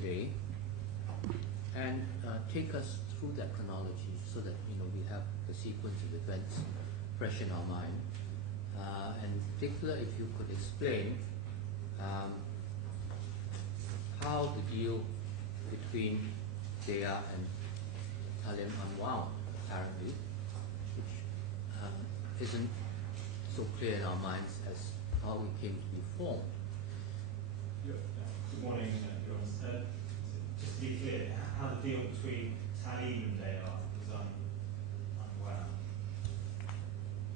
yesterday and take us through that chronology so that we have the sequence of events fresh in our mind. And in particular, if you could explain how the deal between Deyaar and Taaleem unwound, apparently, which isn't so clear in our minds as how it came to be formed. Good morning, everyone. Just to be clear, how the deal between Taaleem and Deyaar was unwound.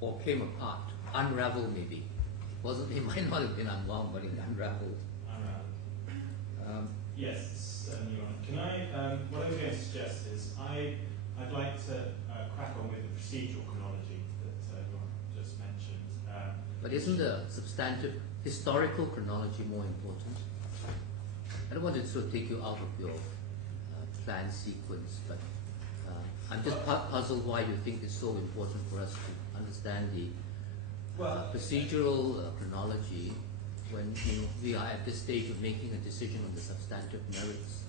Or came apart, unraveled maybe. It might not have been unwound, but it unraveled. Yes, certainly, Your Honour. Can I? What I'm going to suggest is I'd like to crack on with the procedural chronology that Your Honour just mentioned. But isn't the substantive historical chronology more important? I don't want to sort of take you out of your planned sequence, but I'm just puzzled why you think it's so important for us to understand the procedural chronology when we are at this stage of making a decision on the substantive merits.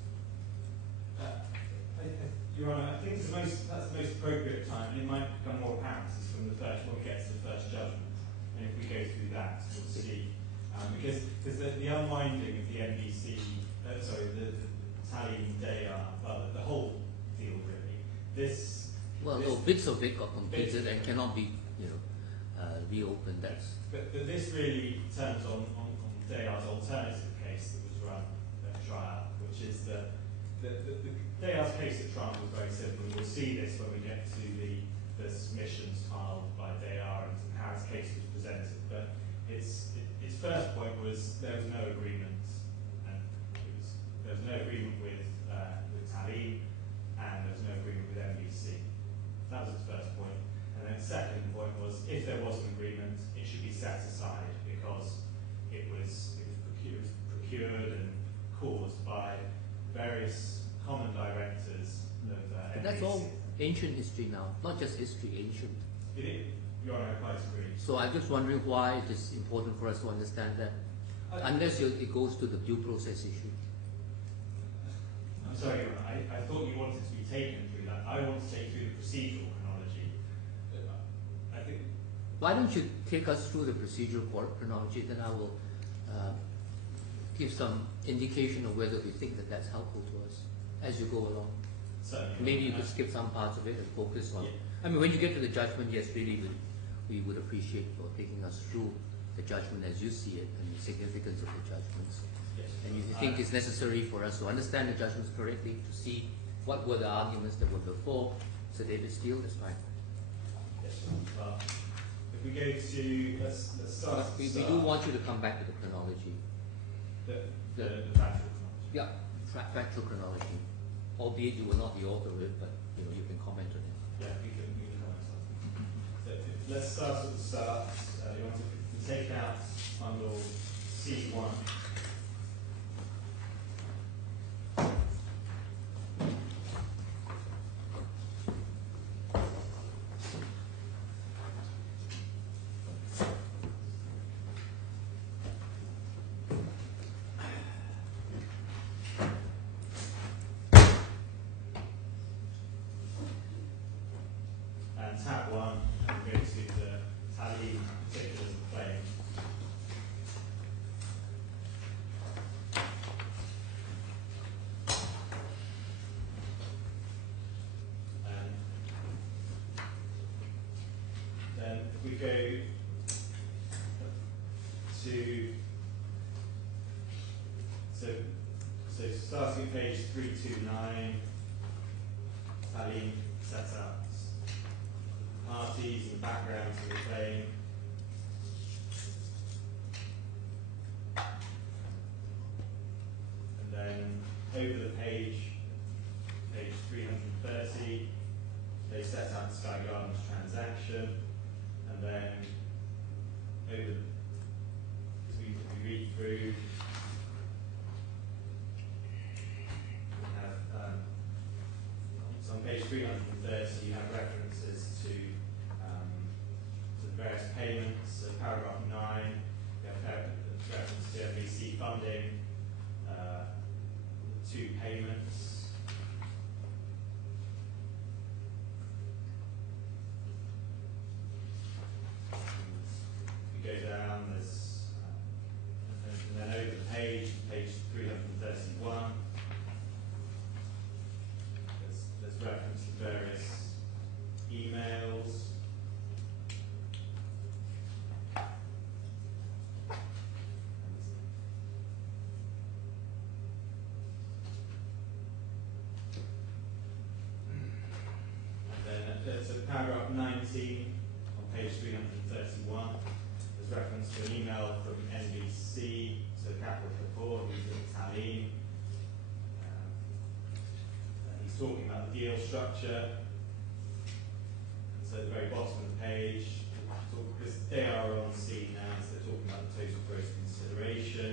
Your Honour, I think that's the most appropriate time, and it might become more apparent when we get to the first judgment. And if we go through that, we'll see. Because the unwinding of the MDC, the Taaleem Deyaar, the whole deal really. Bits of it got completed and cannot be reopened. But this really turns on Deyaar's alternative case that was run at trial, which is the Deyaar's case at trial was very simple. We'll see this when we get to the submissions filed by Deyaar and how his case was presented. But its first point was there was no agreement, and there was no agreement with Taaleem, and there was no agreement with MBC. That was its first point. And then its second point was if there was an agreement, it should be set aside because it was procured and caused by various common directors of MBC. But that's all ancient history now, not just history, ancient. Your Honour, I quite agree. So I'm just wondering why it is important for us to understand that, unless it goes to the due process issue. I'm sorry, Your Honour, I thought you wanted to be taken through that. I want to take through the procedural chronology. I think. Why don't you take us through the procedural chronology, then I will give some indication of whether we think that that's helpful to us as you go along. Certainly. Maybe you could skip some parts of it and focus on. I mean, when you get to the judgment, yes, really, we would appreciate your taking us through the judgment as you see it and the significance of the judgments. Yes. And if you think it's necessary for us to understand the judgments correctly, to see what were the arguments that were before Sir David Steele, that's fine. Yes. Well, if we go to let's start. We do want you to come back to the chronology. The factual chronology. Yeah, factual chronology. Albeit you will not be author of it, but you can comment on it. Yeah, we can comment on it. So let's start at the start. You want to take out bundle C1. Tab 1, and go to the Taaleem particulars of the claim. And then if we go to, so starting at page 329, Taaleem sets out parties and background to the claim. And then over the page 330, they set out Sky Garden's transaction. And then as we read through, we have so on page 330 you have references to the various payments. Paragraph 9, you have reference to MBC funding, two payments. If we go down, there's and then over the page 331, there's reference to various emails. So paragraph 19 on page 331, there's reference to an email from NBC to Capital Report, who's at Taaleem. He's talking about the deal structure. So at the very bottom of the page, because they are on scene now, so they're talking about the total gross consideration.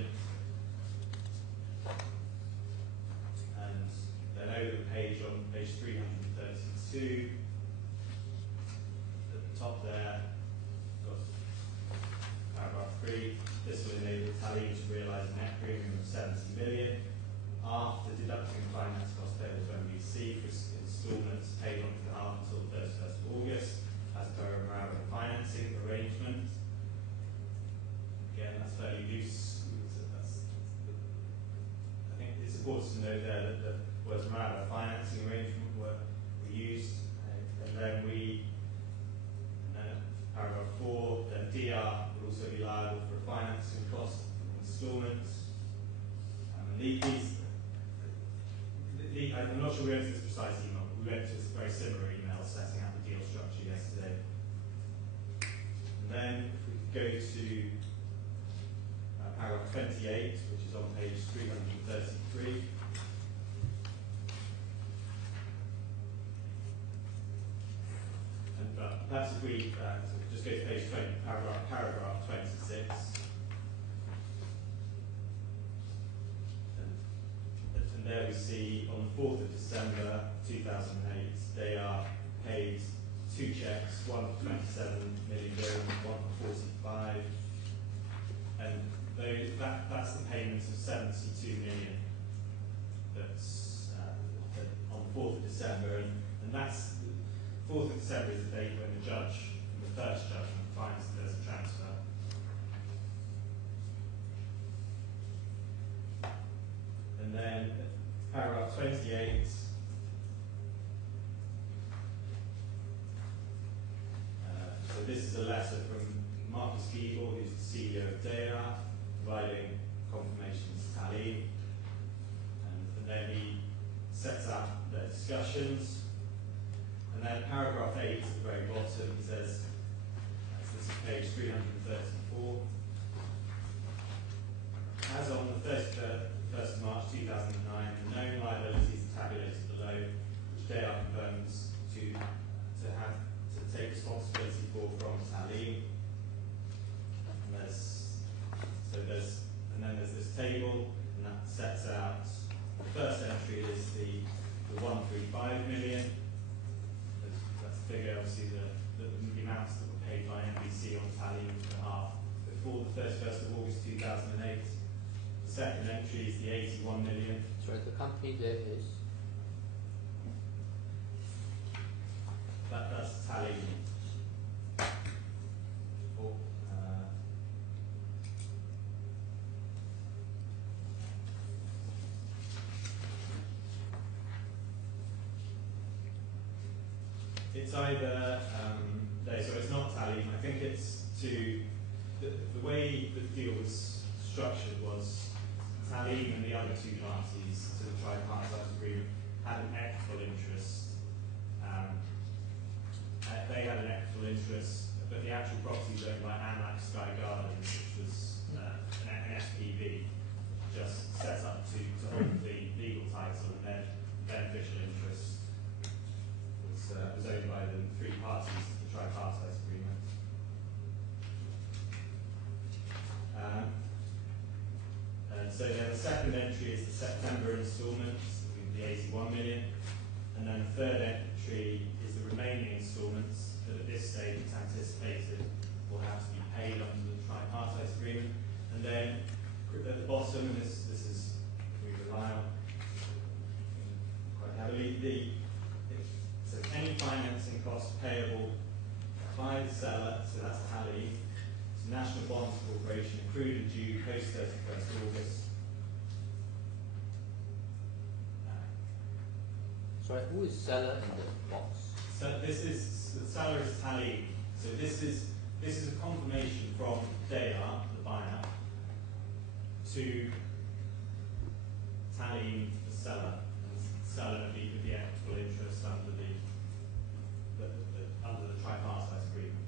And then over the page on page 332, top there, got paragraph 3. This will enable Taaleem to realise a net premium of 70 million after deducting finance costs payable to NBC for instalments paid on behalf until the 31st of August, as per a Muhairi financing arrangement. Again, that's fairly loose. I think it's important to note there that the words Muhairi financing arrangement were used, and then paragraph 4, then Deyaar will also be liable for a financing cost of instalments. I'm not sure we went to this precise email, but we went to this very similar email setting out the deal structure yesterday. And then if we could go to paragraph 28, which is on page 333. And perhaps if we just go to page 20, paragraph 26. And there we see on the 4th of December 2008, they are paid 2 checks, one for 27 million dirhams, one for 45. And that's the payments of 72 million that's on the 4th of December. And that's 4th of December is the date when the judge, in the first judgment, finds that there's a transfer. And then paragraph 28, so this is a letter from Marcus Giebel, who's the CEO of Deyaar, providing confirmation to Taaleem. And then he sets out their discussions. And then paragraph 8 at the very bottom, he says, so this is page 334, as on the 1st of March 2009, the known liabilities are tabulated below, which Deyaar confirms to take responsibility for from Taaleem. And then there's this table, and that sets out the first entry is the 135 million. That's the figure, obviously, the amounts that were paid by NBC on Taaleem's behalf before the 31st of August 2008. The second entry is the 81 million. Sorry, the company there is? That's Taaleem. It's either, so it's not Taaleem. I think it's the way the deal was structured was Taaleem and the other 2 parties to the tripartite agreement had an equitable interest. They had an equitable interest, but the actual property was owned by Amlac Sky Gardens, which was an SPV, just set up to hold the legal title, and then beneficial interest was owned by the 3 parties to the tripartite agreement. So then the second entry is the September instalments, the 81 million, and then the third entry is the remaining instalments that at this stage it's anticipated will have to be paid under the tripartite agreement. And then at the bottom, and this is we rely on, so any financing cost payable by the seller, so that's Taaleem, to National Bonds Corporation, accrued and due post 31st August. Sorry, who is seller in the box? So this is, the seller is Taaleem. So this is a confirmation from Deyaar, the buyer, to Taaleem, the seller, and the seller with the equitable interest under under the tripartite agreement.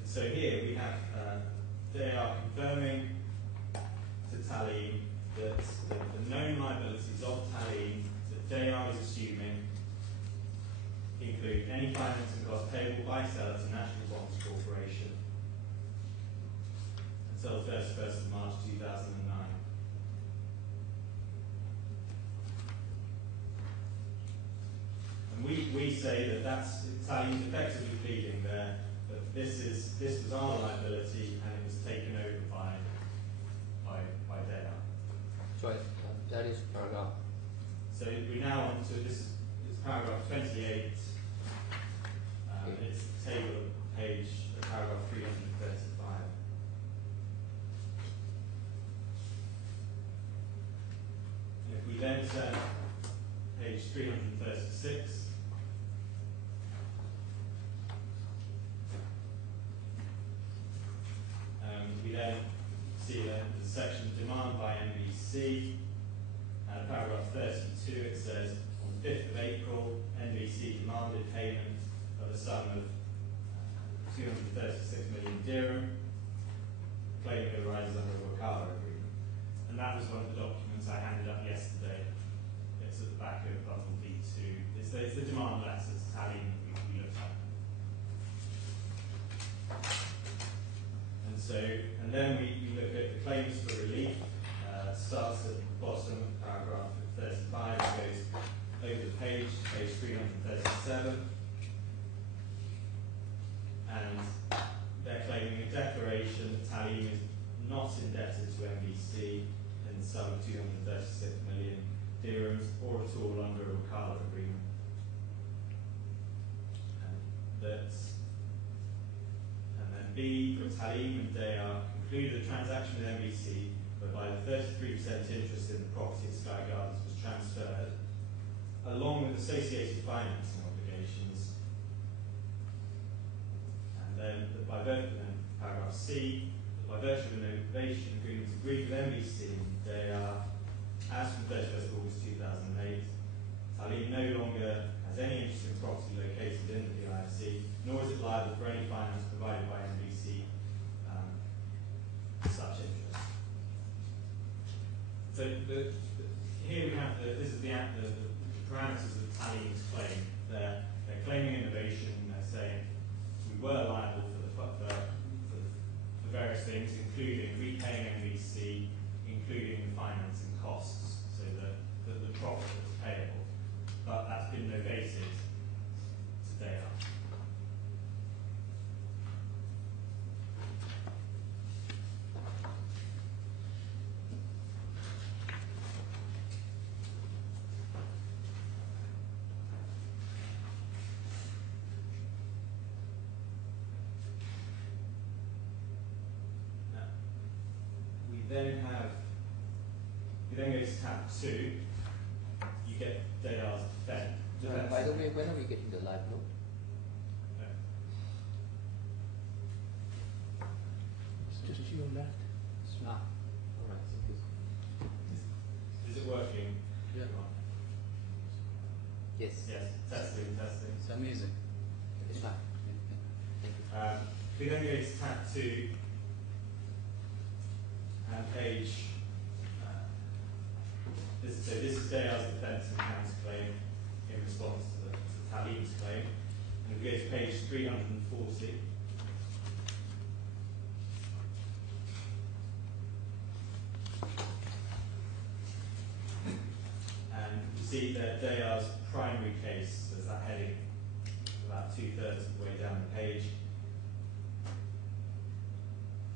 And so here we have Deyaar confirming to Taaleem that the known liabilities of Taaleem that Deyaar is assuming include any financing costs payable by seller to National Bonds Corporation until 31st of March 2009. And we say that that's Taaleem's effectively pleading there that this was our liability and it was taken over by Deyaar. Sorry, that is paragraph. So we now on to this is paragraph 28. It's the table page paragraph 335. And if we then turn page 336. We then see that the section demand by NBC, and paragraph 32 it says, on the 5th of April, NBC demanded payment of a sum of 236 million dirham, claim it arises under a Wakala agreement. And that was one of the documents I handed up yesterday. It's at the back of button B2. It's the demand letter to Taaleem that we looked at. And then we look at the claims for relief. It starts at the bottom of paragraph 35, goes over the page to page 337. And they're claiming a declaration that Taaleem is not indebted to NBC in the sum of 236 million dirhams or at all under a Wakala agreement. And then B, for Taaleem and Deyaar concluded a transaction with NBC whereby the 33% interest in the property at Sky Gardens was transferred, along with associated financing obligations. And then paragraph C, by virtue of an innovation agreement agreed with NBC and Deyaar, as from 31st August 2008, Taaleem no longer has any interest in property located in the PIFC, nor is it liable for any finance provided by NBC such interest. So here we have this is the parameters of Taaleem's claim. They're claiming innovation. They're saying we were liable for various things, including repaying NBC, including the financing costs, so that the profit was payable. But that's been novated to Deyaar. We then go to tab 2, you get Deyaar's defense. By the way, when are we getting the live load? It's just you left. Alright, Is it working? Yeah. Yes. Yes, testing. It's amazing. It's fine. Thank you. We then go to tab 2 and page. This is Deyaar's defence and counterclaim in response to Taaleem's claim. And if we go to page 340. And you see that Deyaar's primary case, there's that heading about 2/3 of the way down the page.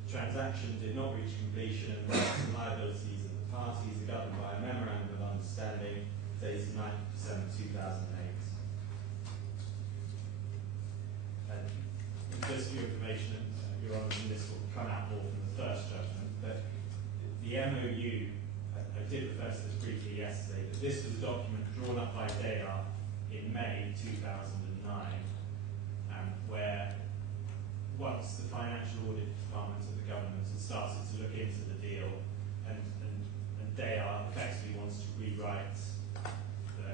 The transaction did not reach completion and the rights and liabilities of the parties are governed by a memorandum of understanding I did refer to this briefly yesterday, that this was a document drawn up by Deyaar in May 2009, where once the financial audit department of the government had started to look into the deal, and Deyaar effectively wants to rewrite the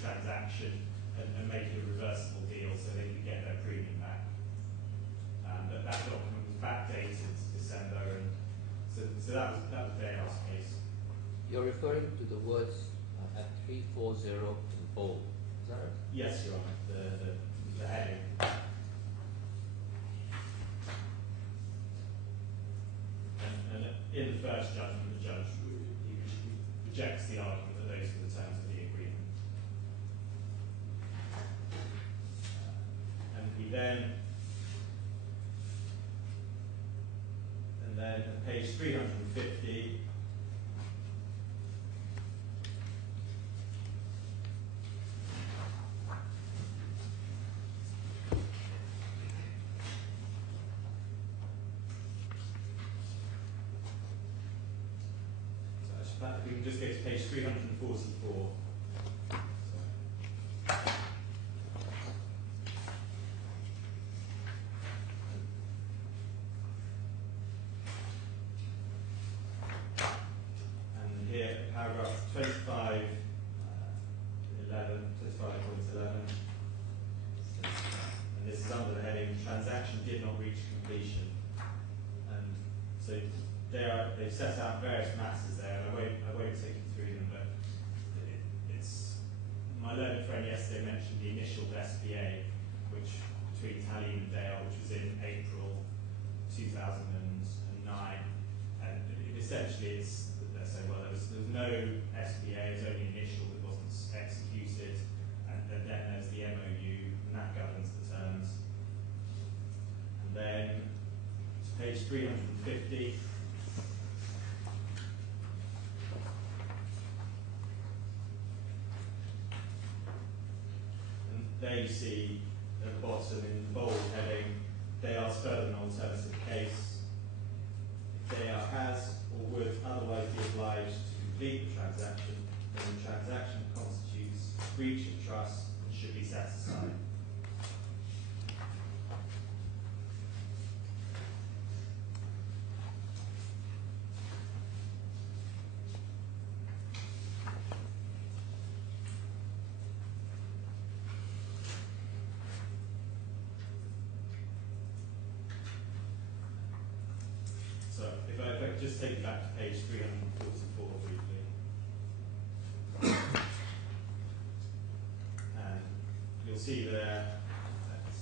transaction and make it a reversible deal so they could get their premium back. But that document was backdated to December, and so that was Deyaar's case. You're referring to the words at 340 in bold. Is that right? Yes, Your Honour, the heading. And in the first judgment, the judge rejects the argument that those were the terms of the agreement. And then at page 350, we can just go to page 344. And here, paragraph 25, 25.11, and this is under the heading, transaction did not reach completion. And so they've set out various matters there, and I won't take you through them, but it's my learned friend yesterday mentioned the initial SPA, which between Taaleem and Deyaar, which was in April 2009, and essentially it's they say, well, there was no SPA, it was only initial that wasn't executed, and then there's the MOU, and that governs the terms. And then to page 350. There you see at the bottom in the bold heading, Deyaar's further an alternative case. If Deyaar has or would otherwise be obliged to complete the transaction, then the transaction constitutes breach of trust and should be set aside. So if I could just take you back to page 344 briefly. And you'll see there, that's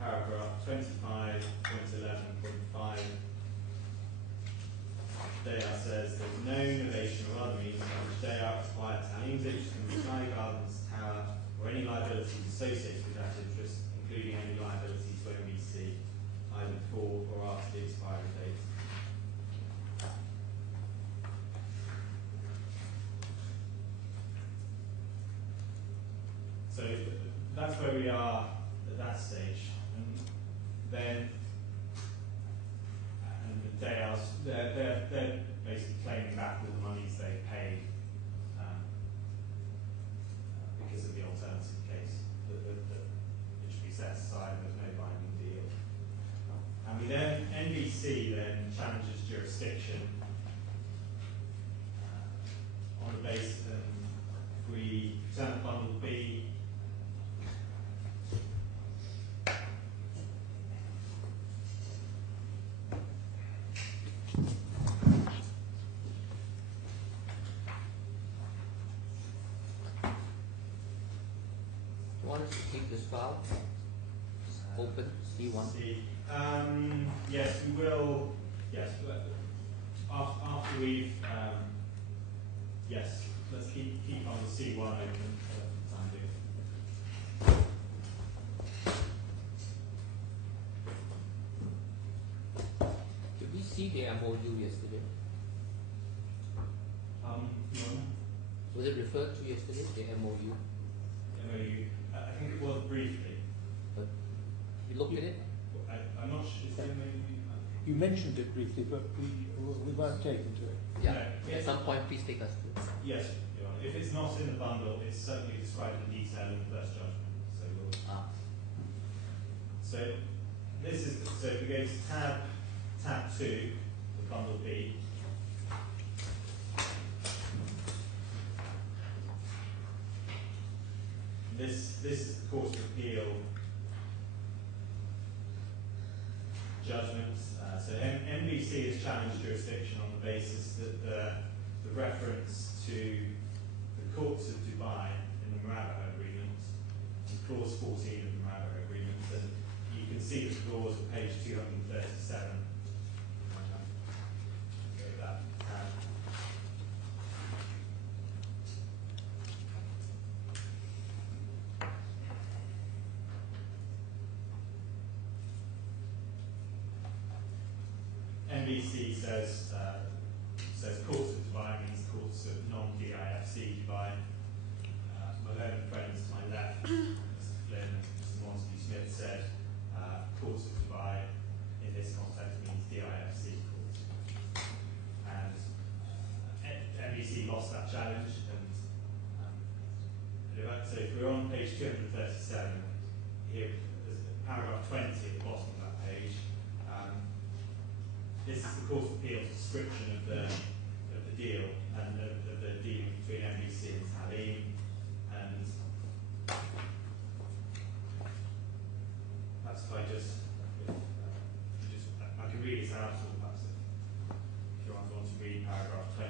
paragraph 25.11.5. Deyaar says there's no innovation or other means by which Deyaar acquired Taaleem's interest in the Sky Gardens Tower or any liabilities associated with that interest, including any liabilities to MBC, either before or after the expiry date. So that's where we are at that stage, and then Deyaar's they're basically claiming back all the monies they paid because of the alternative case that it should be set aside and there's no binding deal. And we then NBC then challenges jurisdiction on the basis that if we turn bundle B. Want us to keep this file open, C1? Yes, we will. Yes, after we've. Yes, let's keep on the C1 open for the time being. Did we see the MOU yesterday? Was it referred to yesterday, the MOU? MOU. I think it was briefly. But you looked at it? I'm not sure. Is the MOU? You mentioned it briefly, but we weren't taken to it. Yeah. No, At some point, please take us to it. Yes, Your Honour. If it's not in the bundle, it's certainly described in detail in the first judgment. So we'll. So this is if we go to tab 2, the bundle B. This is the Court of Appeal judgment. So NBC has challenged jurisdiction on the basis that the reference to the courts of Dubai in the Murabaha Agreement, in clause 14 of the Murabaha Agreement, and you can see the clause at page 237. Go that tab. NBC says courts of Dubai means courts of non-DIFC Dubai. My learned friends to my left, Mr. Flynn and Mr. Montague-Smith, said courts of Dubai in this context means DIFC courts. And NBC lost that challenge, and so if we're on page 237, here there's paragraph 20 at the bottom of that page. This is the Court of Appeal's description of the deal and of the dealing between NBC and Taaleem, and perhaps if I I can read this out, or perhaps if you want to read paragraph 20.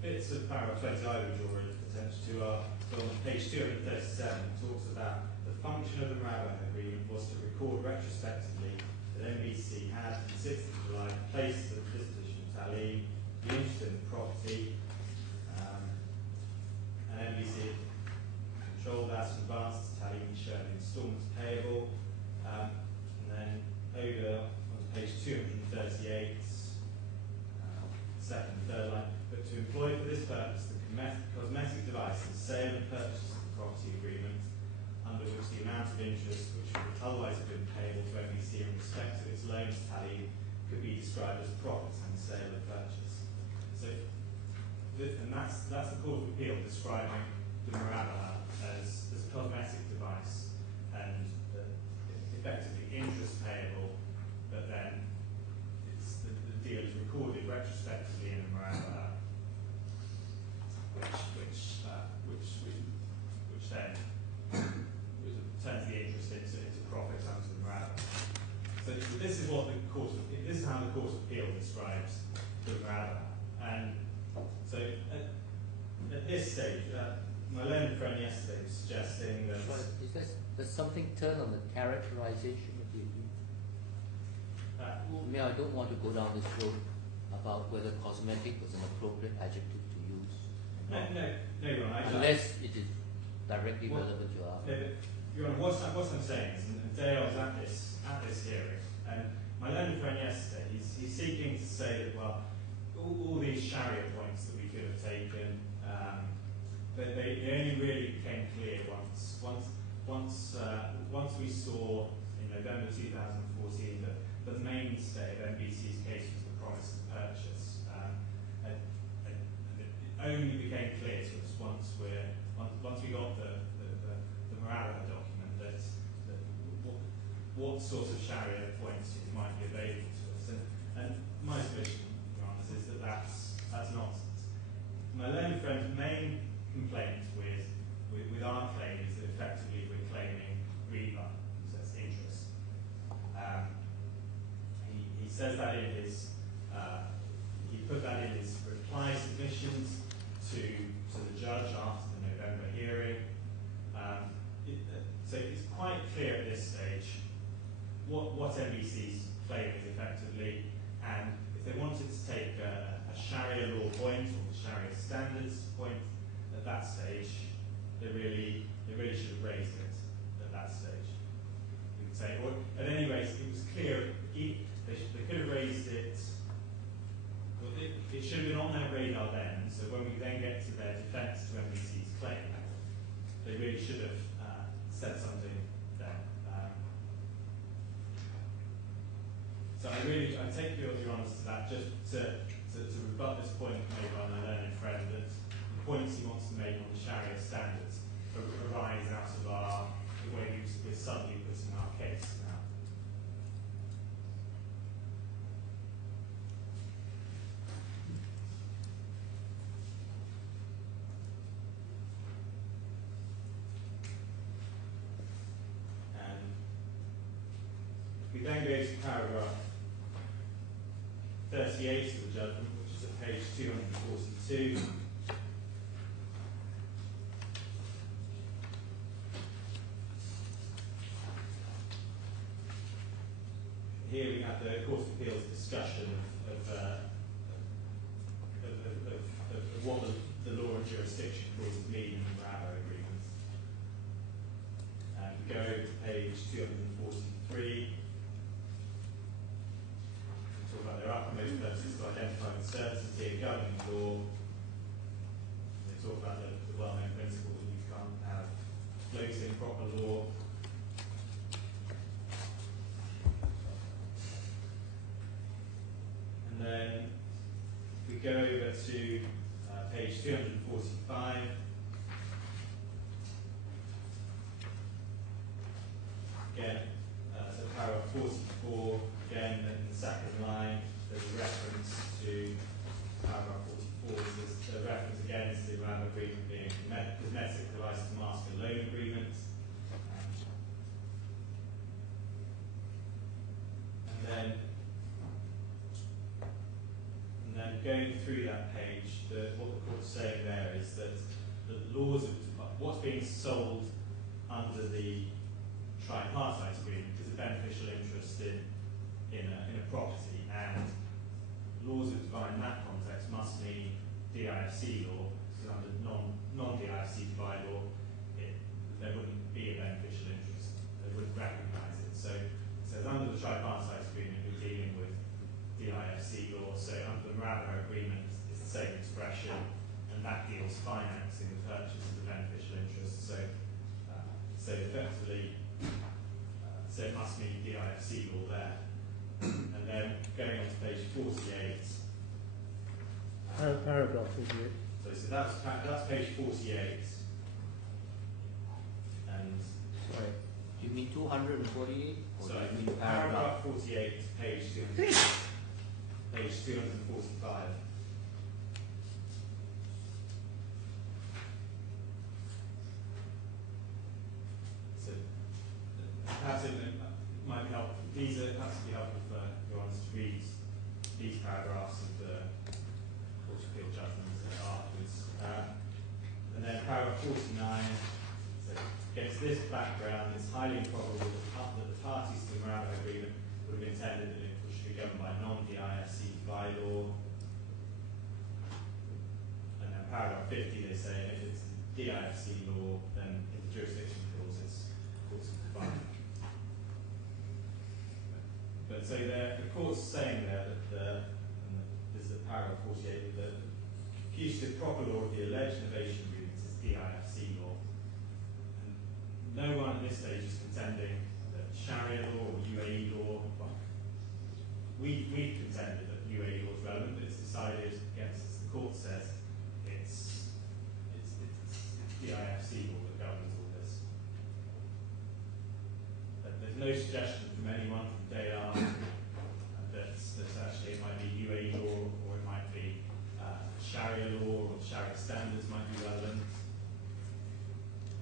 Bits of paragraph 20 I would draw attention to are on page 237. It talks about the function of the Murabaha Agreement was to record retrospectively that NBC had, on the 6th of July, placed the disposition of Taaleem, the interest in the property, and NBC controlled as advanced to Taaleem showing instalments payable. And then over on page 238, second and third line. But to employ for this purpose the cosmetic device and sale and purchase of the property agreement, under which the amount of interest which would otherwise have been payable to NBC in respect of its loan to Taaleem could be described as profit on the sale and purchase. So, and that's the Court of Appeal describing the Murabaha as a cosmetic device and effectively interest payable, but then the deal is recorded retrospectively in the Murabaha, which then turns the interest into profit under the Murabaha. So this is what this is how the Court of Appeal describes the Murabaha. And so at this stage, my learned friend yesterday was suggesting that. Does something turn on the characterization of the agreement? I don't want to go down this road about whether cosmetic was an appropriate adjective to use. No, unless it is directly relevant to our. No, but Your Honour, what I'm saying is, and Deyaar was at this hearing, and my learned friend yesterday, he's seeking to say that all these Sharia points that we could have taken, they only really became clear once we saw in November 2014 that the mainstay of NBC's case was the promise to purchase. And it only became clear to us once we got the Morales document that what sort of Sharia points might be available to us. And my submission, Your Honours, is that that's nonsense. My learned friend's main complaint with our claim is that effectively we're claiming riba, so that's interest. He says that in his, he put that in his reply submissions to the judge after the November hearing. So it's quite clear at this stage what NBC's claim is effectively, and if they wanted to take a Sharia law point or the Sharia standards point at that stage, they really should have raised it at that stage. We would say, or at any rate, it was clear they could have raised it. Well, it should have been on their radar then. So when we then get to their defence to NBC's claim, they really should have said something then. So I take your honours to that just to rebut this point made by my learned friend that the points he wants to make on the Sharia standards arise out of the way we're suddenly putting our case now. And we then go to paragraph 38 of the judgment, which is at page 242. Here we have the Court of Appeal's discussion of what the law and jurisdiction clauses mean in the Bravo agreement. And we go over to page 243. Talk about their uppermost purposes to identify with certainty and governing law. They talk about the well-known principle that you can't have floating proper law. And then we go over to page 245. Again, so paragraph 44, again, in the second line, there's a reference to paragraph 44. There's a reference again to the RAM agreement being cosmetic device to master loan agreement. And then going through that page, what the court's saying there is that the laws of what's being sold under the tripartite agreement is a beneficial interest in a property, and laws of divine in that context must mean DIFC law, because under non-DIFC Dubai law, there wouldn't be a beneficial interest. They wouldn't recognise it. So it says under the tripartite agreement, we're dealing with DIFC law. So under the Morales agreement, it's the same expression, and that deals financing the purchase of the beneficial interest. So effectively, so it must mean DIFC law there. And then going on to page 48. Paragraph 48. So that's page 48. And Sorry, do you mean 248? sorry, do you mean paragraph 48, page 200, page 245. So perhaps it might be helpful. These are perhaps be helpful for your honest to read these paragraphs of the Court of Appeal judgments afterwards. And then paragraph 49. So against this background, it's highly improbable that the parties to the Morales agreement would have intended that it should be governed by non-DIFC by law. And then paragraph 50, they say if it's DIFC law, then in the jurisdiction clause, it's courts of divine. But so the court's saying there that this is paragraph 48, that the putative proper law of the alleged innovation agreements is DIFC law. And no one at this stage is contending that Sharia law or UAE law, we contended that UAE law is relevant, but it's decided against us. The court says it's the IFC law that governs all this. But there's no suggestion from anyone from Deyaar that actually it might be UAE law, or it might be Sharia law, or Sharia standards might be relevant.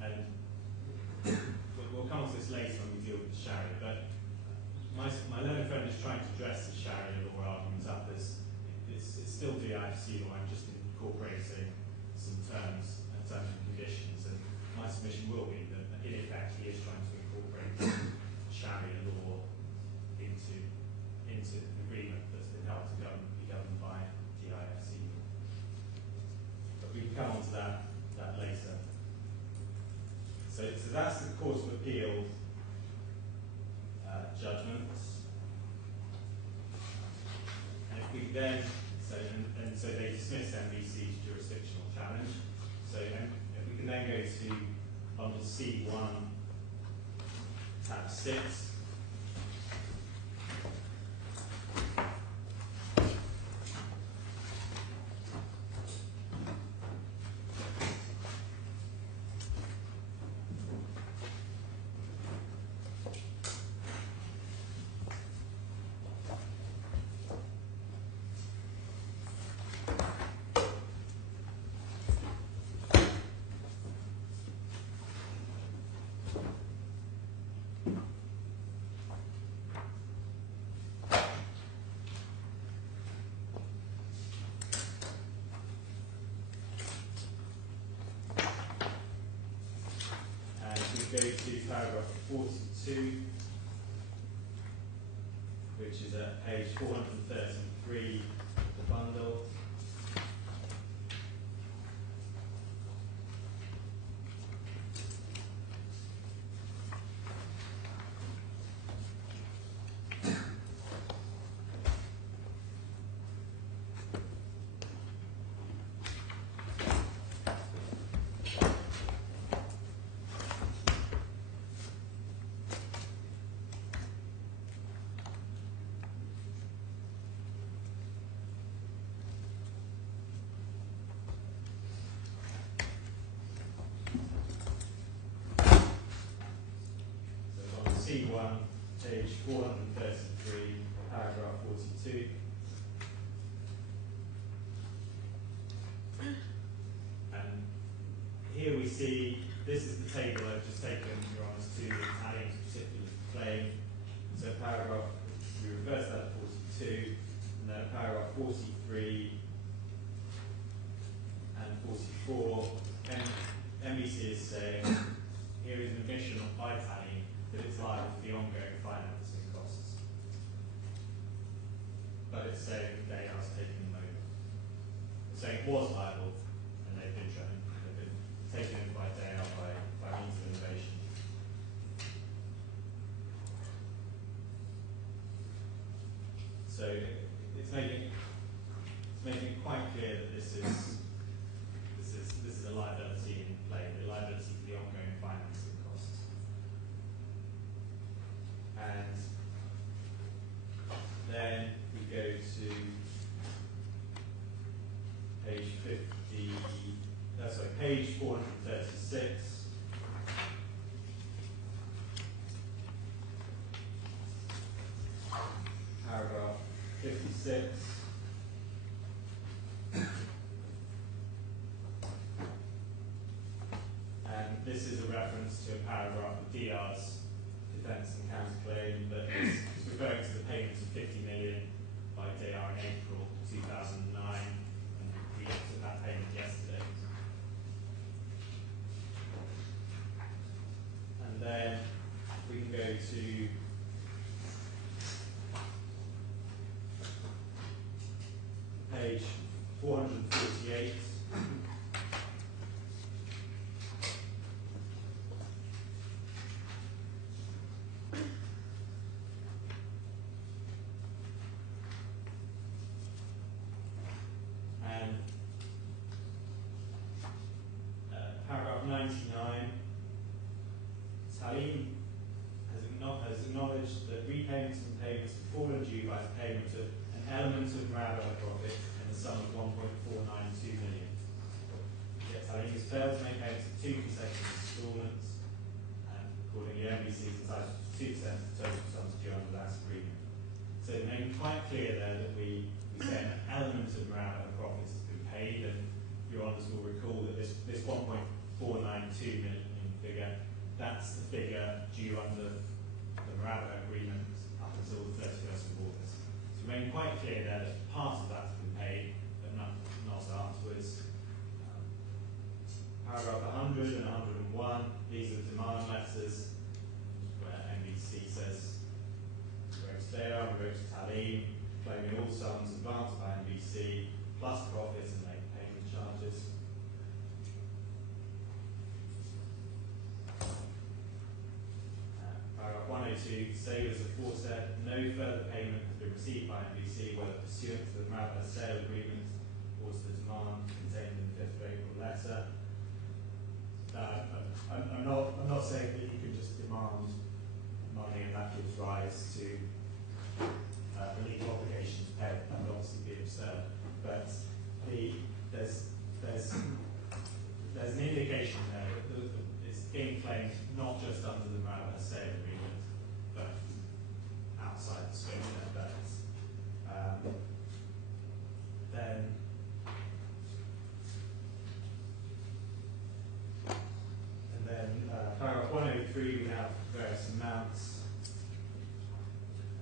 And we'll come on to this later when we deal with the Sharia, but my learned friend is trying to address the Sharia law argument up as it's still the IFC law. I'm just incorporating some terms and conditions, and my submission will be that in effect he is trying to incorporate Sharia law into an agreement that's been held to be governed by the IFC law. But we can come on to that later. So that's the Court of Appeal judgments. And if we then, so they dismiss MBC's jurisdictional challenge. So if we can then go to under C1, tab 6. Go to paragraph 42, which is at page 433 of the bundle. C1, page 433, paragraph 42. And here we see, this is the table I've just taken, Your Honours, to Taaleem's particular claim. So paragraph, we reverse that at 42, and then paragraph 43 and 44, MBC is saying, here is an admission by Taaleem that it's liable for the ongoing financing costs. But it's saying that Deyaar's taken them over. It's saying it was liable, and they've been taken over by Deyaar by means of innovation. So it's making it quite clear that this is a liability in play, the liability for the ongoing financing costs. And then we go to page 436. Paragraph 56. And this is a reference to a paragraph of Deyaar's defence and counterclaim that is referring to the payment of 50 million by Deyaar in April 2009, and we looked at that payment yesterday. And then we can go to page 448. And paragraph 99, Taaleem has has acknowledged that repayments and payments have fallen due by the payment of an element of Rabbi profit in the sum of 1.492 million. Yet Taaleem has failed to make payments of 2 consecutive instalments, and accordingly NBC is entitled to 2% of the total sums due under that agreement. So it made quite clear there that we say an element of Rabbi profits has been paid, and your honours will recall that this 1.492 million figure, that's the figure due under the Morava agreement up until the 31st of August. So it made quite clear there that part of that's been paid, but not afterwards. Paragraph 100 and 101, these are demand letters where NBC says we wrote to Deyaar, we wrote to Taaleem, claiming all sums advanced by NBC plus profits and late payment charges. Paragraph 102, sailors aforesaid, no further payment has been received by NBC, whether pursuant to the Morava sale agreement or to the demand contained in the 5th of April letter. I'm not saying that you can just demand money and that gives rise to a legal obligation to pay. That would obviously be absurd. But there's an indication there that it's being claimed not just under the Morava sale agreement, but outside the scope of their debts. Then paragraph 103, we have various amounts.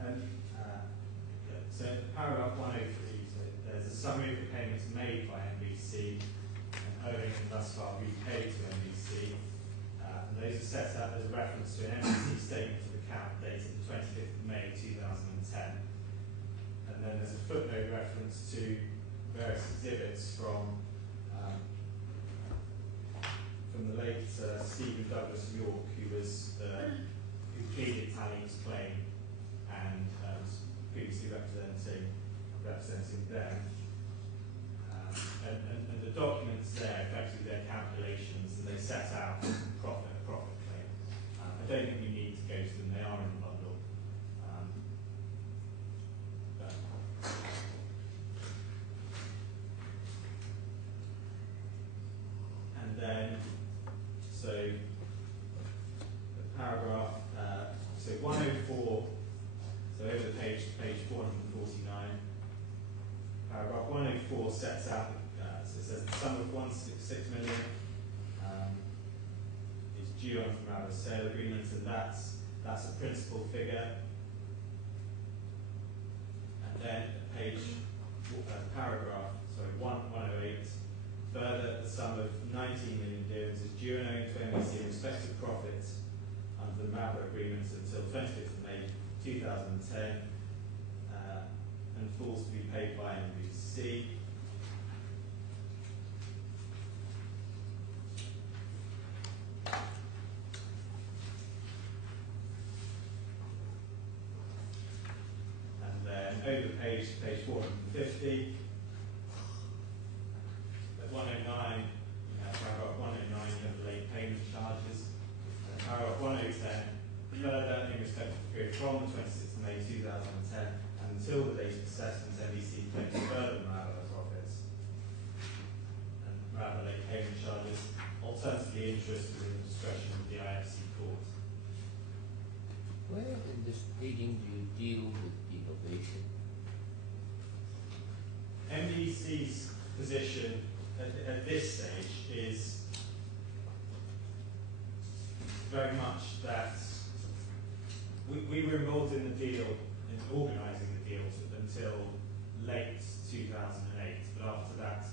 And so paragraph 103, so there's a summary of the payments made by NBC and owing and thus far repaid to NBC. And those are set out as a reference to an NBC statement of account dated the 25th of May 2010. And then there's a footnote reference to various exhibits from the late Stephen Douglas York, who pleaded Taaleem's claim and was previously representing them. And the documents there, effectively their calculations, and they set out profit claim. I don't think we need to go to them, they are in the bundle. And then, so the paragraph, so 104, so over the page 449, paragraph 104 sets out, so it says the sum of 166 million is due on from our sale agreement, and that's a principal figure. And then paragraph 108, further, the sum of 19 million dirhams is due and owing to NBC in respect of profits under the Morava agreement until 25th of May 2010, and falls to be paid by NBC. And then over the page 450. At 109, you have paragraph 109, you have the late payment charges. And paragraph 110, further in respect of the period from the 26th of May 2010 and until the date of assessment, NBC claims further Morava profits and Morava late payment charges. Alternatively, interest is in the discretion of the IFC court. Where in this pleading do you deal with the innovation? NBC's position at this stage is very much that we were involved in the deal, in organising the deal until late 2008, but after that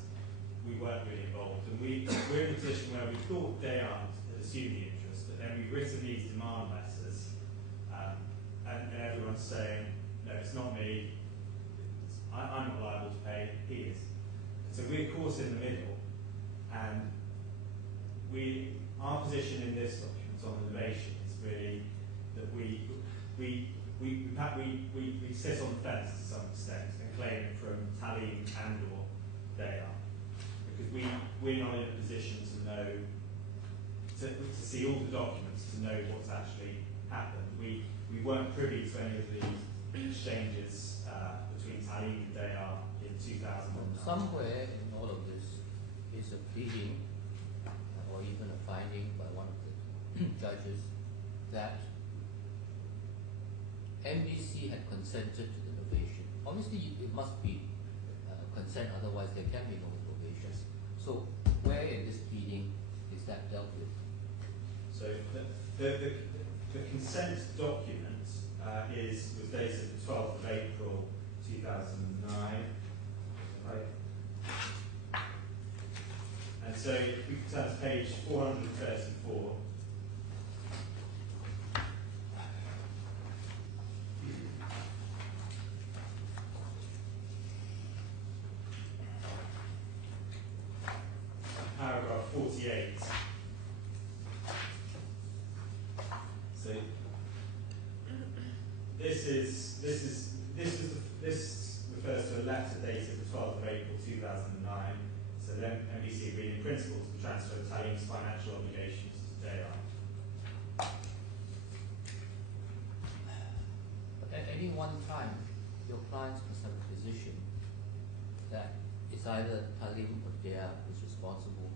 we weren't really involved. And we're in a position where we thought Deyaar had assumed the interest, but then we've written these demand letters, and everyone's saying, no, it's not me, I'm not liable to pay, he is. So we're caught in the middle, and our position in this document on innovation is really that we sit on the fence to some extent and claim it from Taaleem and or Deyaar, because we're not in a position to know, to see all the documents, to know what's actually happened. We we weren't privy to any of the exchanges between Taaleem and Deyaar in 2009. Somewhere in all of this is a pleading or even a finding by one of the judges that MBC had consented to the novation. Obviously, it must be consent, otherwise there can be no novation. So, where in this pleading is that dealt with? So, the consent document was dated the 12th of April 2009. Right. And so, if we turn to page 434. Paragraph 48. So this refers to a letter dated the 12th of April 2009. So then MBC agreed in principle to transfer Taaleem's financial obligations to Deyaar. But at any one time, your clients must have a position that it's either Taaleem or Deyaar who's responsible.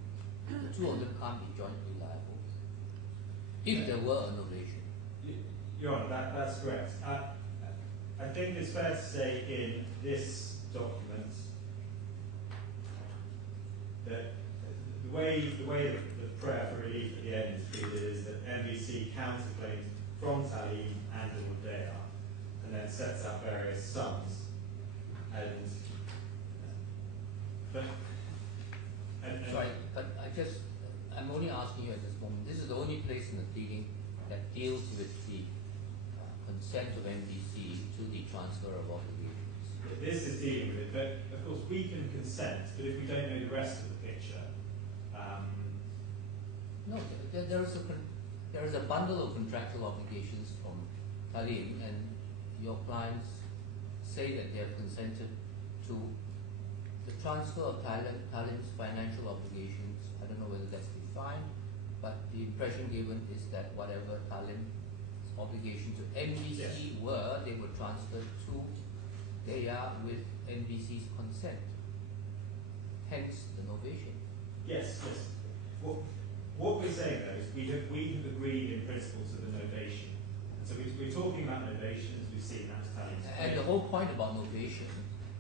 The two of them can't be jointly liable if there were a novation. Your Honour, that's correct. I think it's fair to say in this document that the way the prayer for relief at the end is treated is that MBC counterclaims from Taaleem and or Deyaar, and then sets out various sums. Sorry, but I'm only asking you at this moment. This is the only place in the pleading that deals with the consent of MBC to the transfer of obligations. This is dealing with it, but of course we can consent, but if we don't know the rest of the picture. No, there is a bundle of contractual obligations from Taaleem, and your clients say that they have consented to the transfer of Taaleem's financial obligations. I don't know whether that's defined, but the impression given is that whatever Taaleem's obligations to MBC were, they were transferred to Deyaar with MBC's consent. Hence the novation. Yes. What we're saying though is we have agreed in principle to the novation. So we're talking about novation, as we've seen, that's Taaleem's. And the whole point about novation,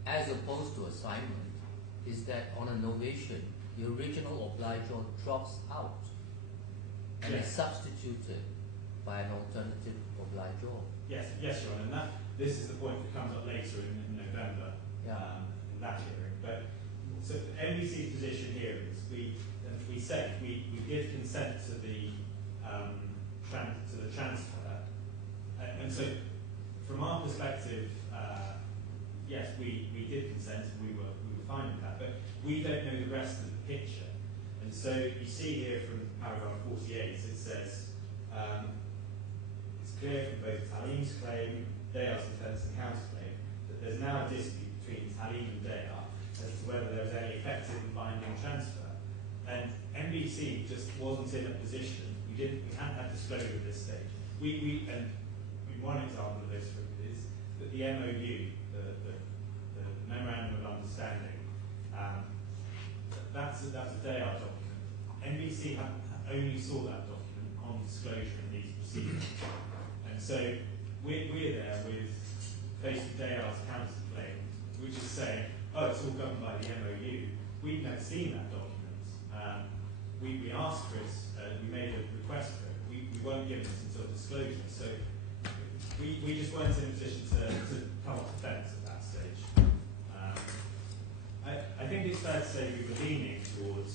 as opposed to assignment, is that on a novation, the original obligor drops out and is substituted by an alternative obligor. Yes, Your Honour, and this is the point that comes up later in November, in that hearing. But so NBC's position here is we say we give consent to the transfer, and so from our perspective, yes, we did consent and we were fine with that, but we don't know the rest of the picture. And so you see here from paragraph 48, it says it's clear from both Taaleem's claim, Deyaar's defence and counterclaim that there's now a dispute between Taaleem and Deyaar as to whether there was any effective and binding transfer. And NBC just wasn't in a position. We hadn't had disclosure at this stage. One example of this is that the MOU, the Memorandum of Understanding, that's a Deyaar document. NBC only saw that document on disclosure in these proceedings. And so we're there faced with Deyaar's counterclaim, which is saying, oh, it's all governed by the MOU. We've never seen that document. We asked for it, we made a request for it. We weren't given it until disclosure. So we just weren't in a position to come off the fence at that stage. I think it's fair to say we were leaning towards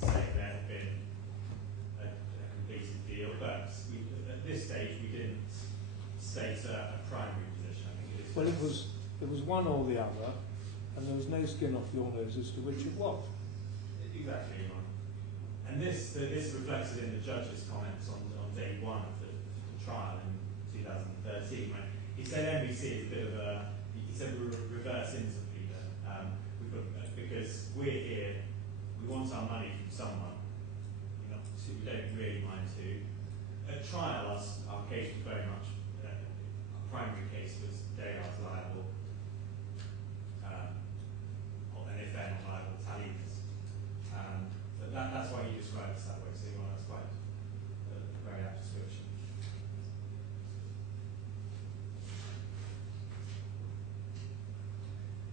saying there had been a completed deal, but at this stage we didn't state a primary position. I think it is. Well, it was one or the other, and there was no skin off your nose as to which it was. Exactly, Your Honour. And this reflected in the judge's comments on day one of the trial in 2013, when he said NBC is a bit of a, he said we're a reverse interpleader. Because we're here, we want our money from someone, we don't really mind who. at trial, our case was very much, our primary case was Deyaar's liable, and if they're not liable, Taaleem is. But that's why he described it that way, so that's quite a very apt description.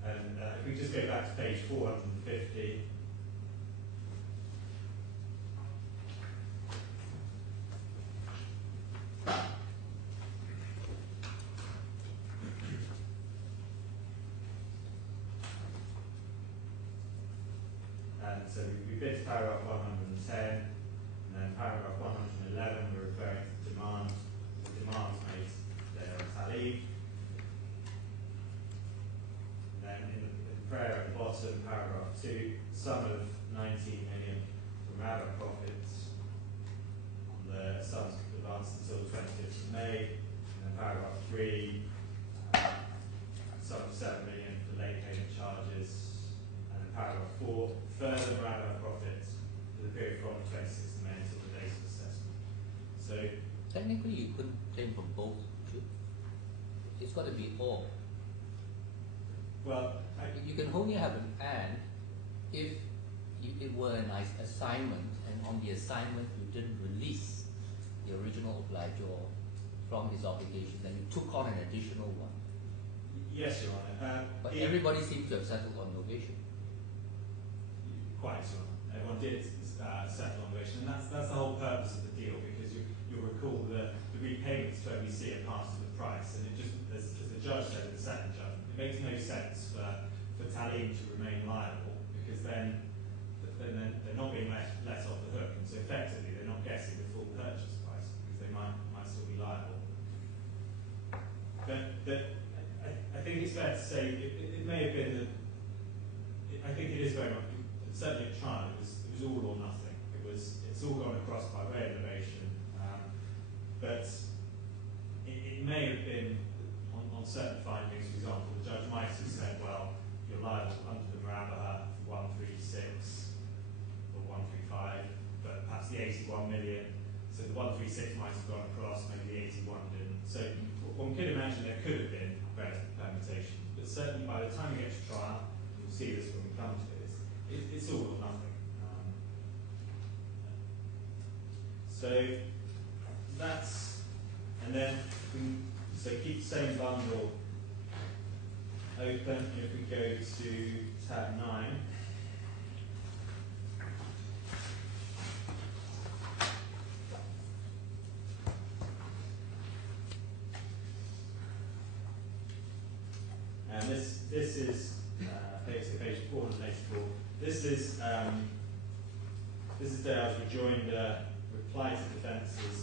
And if we just go back to page 450, so we've been to paragraph 110, and then paragraph 111 we're referring to demands made there on Taaleem. Then in the prayer at the bottom, paragraph 2, sum of 19 million from Rabba profits on the sums advanced until the 20th of May, and then paragraph 3, sum of 7 million for late payment charges, and then paragraph 4, further Rabba profits for the period from the 26th of May until the date of assessment. So technically, you couldn't claim from both, should you? It's got to be all. well, You can only have an and if it were an assignment, and on the assignment you didn't release the original obligor from his obligation, then you took on an additional one. yes, Your Honour. But everybody seems to have settled on novation. Quite sure. Everyone did settle on novation, and that's the whole purpose of the deal, because you'll recall the repayments to MBC are passed to the price, and it just, as the judge said in the second judgment, it makes no sense for Taaleem to remain liable, because then they're not being let off the hook, and so effectively they're not getting the full purchase price, because they might still be liable. But I think it's fair to say it may have been that. I think it is very much, certainly at trial, it was all or nothing. It's all gone across by way of innovation, but it may have been on certain findings. For example, the judge might have said, well, you're liable under the Murabaha for 136 or 135, but perhaps the 81 million. So the 136 might have gone across, maybe the 81 didn't. So one could imagine there could have been relative permutations, but certainly by the time we get to trial, you'll see this when we come to it, it's all or nothing. So that's, and then so keep the same bundle open. If we go to tab 9. And this is page 484. This is Deyaar's rejoinder, reply to defences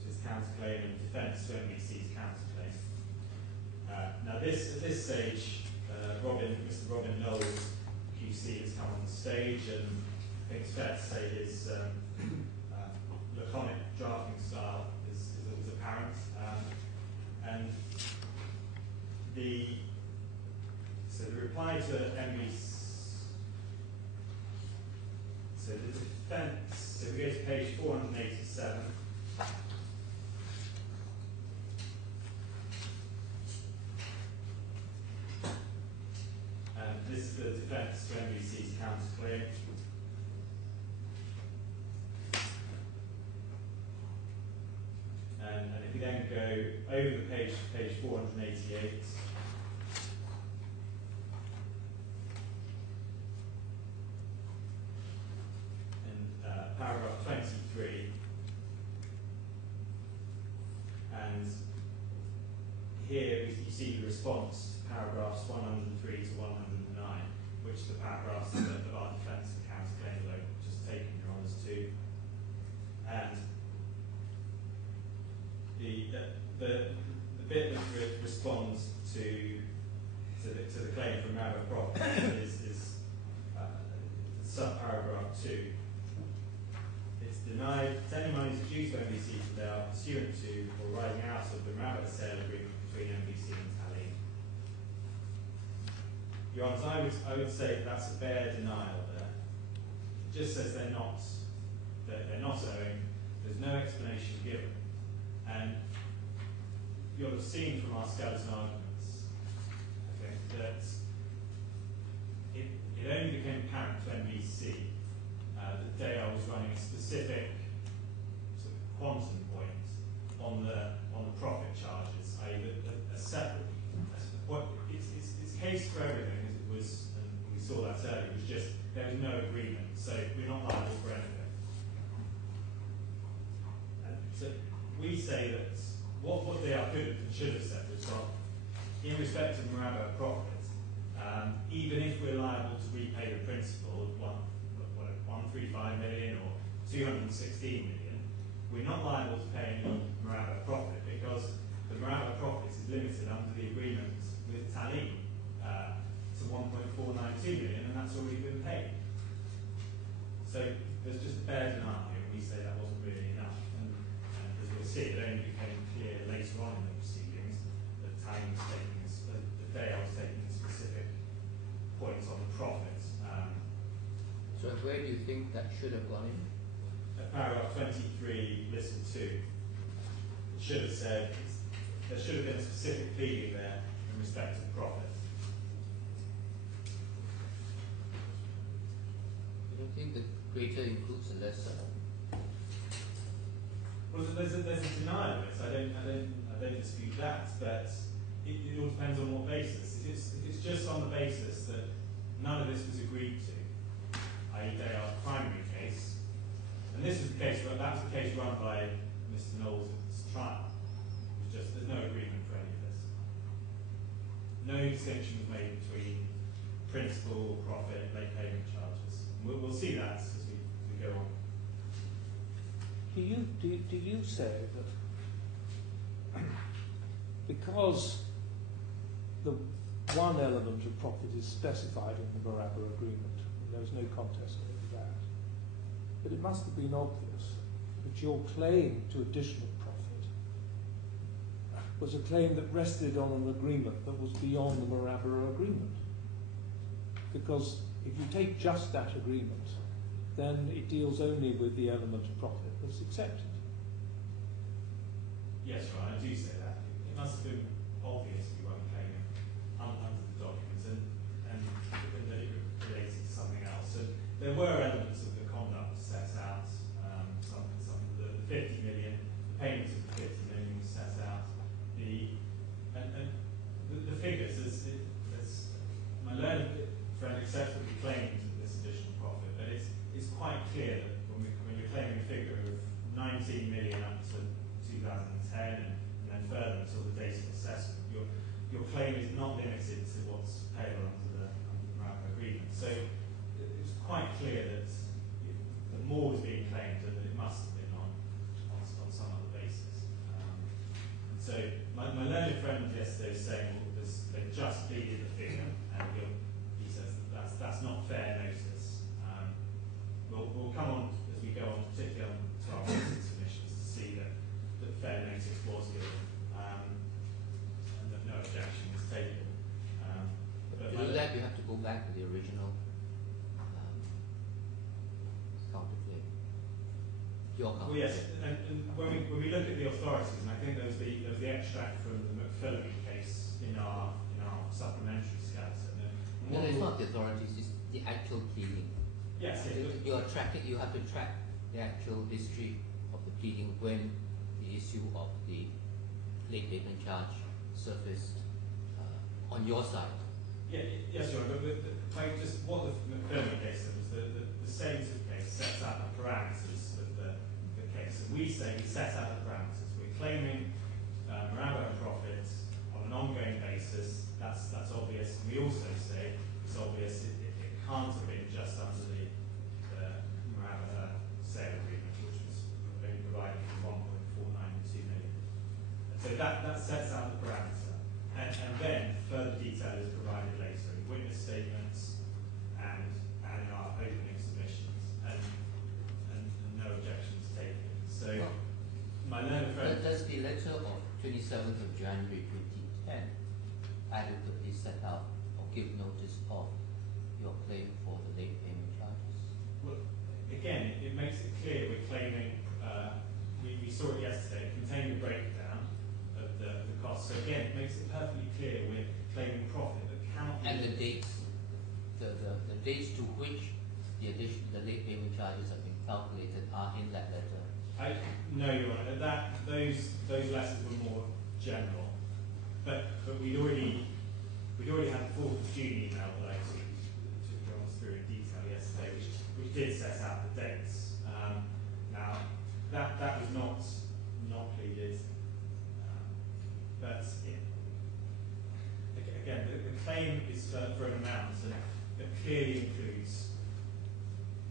to his counterclaim, and defence to MBC's counterclaim. Now, at this stage, Mr. Robin Knowles, QC, has come on the stage, and I think it's fair to say his laconic drafting style is apparent, and the reply to MBC. So the defence, so we go to page 487. And this is the defence to MBC's counterclaim. And if we then go over the page to page 488. Paragraph 23, and here you see the response to paragraphs 103 to 109, which the paragraphs of our defence and counterclaim below, just taking your honours to, and the bit that responds to the claim from Rabba Profit is subparagraph 2. It's denied any monies due to MBC for Deyaar pursuant to or rising out of the Rabba sale agreement between MBC and Taaleem. Your Honours, I would say that's a bare denial there. It just says they're not owing. There's no explanation given. And you'll have seen from our skeleton arguments, I think, that it only became apparent to NBC that Deyaar was running a specific sort of quantum point on the profit charges, i.e. a separate its case for everything, as it was, and we saw that earlier, was just there was no agreement, so we're not liable for anything. And so we say that what Deyaar could have and should have said was, well, in respect of Murabba profit, even if we're liable to repay the principal of 135 million or 216 million, we're not liable to pay any Murabba profit because the Murabba profit is limited under the agreement with Taaleem to 1.492 million, and that's already been paid. So there's just a bare denial here, and we say that wasn't really enough. And as we'll see, it only became clear later on in the proceedings that Taaleem was taking the Deyaar was taking a specific point on the profit. So where do you think that should have gone in? At paragraph 23, listen 2, it should have said there should have been a specific pleading there in respect of profit. I don't think the greater includes the lesser. Well, there's a denial of it. I don't dispute that, but it all depends on what basis. If it's just on the basis that none of this was agreed to, i.e. Deyaar's primary case, and this was the case, that was the case run by Mr. Knowles' trial. It was just there's no agreement for any of this. No distinction was made between principal, profit, late payment charges. We'll see that as we go on. Do you say that because the one element of profit is specified in the Murabba agreement, and there was no contest over that, but it must have been obvious that your claim to additional profit was a claim that rested on an agreement that was beyond the Murabba agreement? Because if you take just that agreement, then it deals only with the element of profit that's accepted. Yes, right, I do say that. It must have been obvious we weren't claiming under the documents and that it related to something else. And there were elements of the conduct set out, the 50 million, the payments of the 50 million was set out, the figures, as my learned friend accepts what we claimed this additional profit, but it's quite clear that when you're claiming a figure of 19 million up to 2010 and then further until the date of assessment, your claim is not limited to what's payable under the Murabba agreement. So it's quite clear that more was being claimed and that it must have been on some other basis. And so my learned friend yesterday was saying, well, they've just pleaded the figure, and he says that's not fair notice. We'll come on as we go on, particularly on to our recent submissions, to see that fair notice was given and that no objection was taken. But to do that, you have to go back to the original counterclaim. Your counterclaim. Well, yes, and when we look at the authorities, and I think there was the extract from the McPhillips case in our supplementary skeleton. No, it's not the authorities; it's the actual pleading. Yes, you are tracking. You have to track the actual history of the pleading when the issue of the late payment charge surfaced on your side. Yeah, yes, Your Honor, but just what the McPhillips case was, the Saints case sets out the parameters of the case, and we say we set out the parameters. We're claiming Murabba profits on an ongoing basis. That's obvious. And we also say it's obvious it can't have been just under the Murabba sale agreement, which was only provided for 1.492 million. And so that sets out the parameter. And then further detail is provided later in witness statements and in our opening submissions, and no objections taken. So my learned friend... Does the letter of 27th of January 2010 adequately set out or give notice of your claim for the late payment charges? Well, again, it makes it clear we're claiming saw it yesterday, it contained a breakdown of the costs. So again, it makes it perfectly clear we're claiming profit that cannot be... And the dates, the dates to which the late payment charges have been calculated are in that letter. No, Your Honour, those letters were more general, but we'd already had the 4th of June email that I took you through in detail yesterday, which did set out the dates. Now that was not pleaded, but again the claim is for an amount and it clearly includes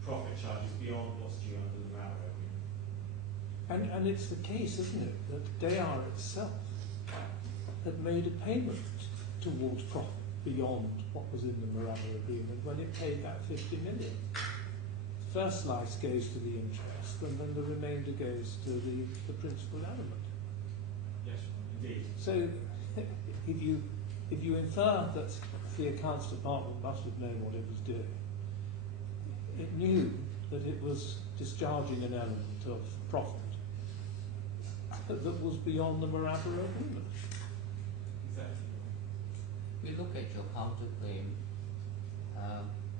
profit charges beyond what's due under the railway agreement. And it's the case, isn't it, that Deyaar itself had made a payment towards profit beyond what was in the Muhairi agreement when it paid that 50 million. The first slice goes to the interest and then the remainder goes to the principal element. Yes, indeed. So if you infer that the accounts department must have known what it was doing, it knew that it was discharging an element of profit that was beyond the Muhairi agreement. Exactly. We look at your counterclaim,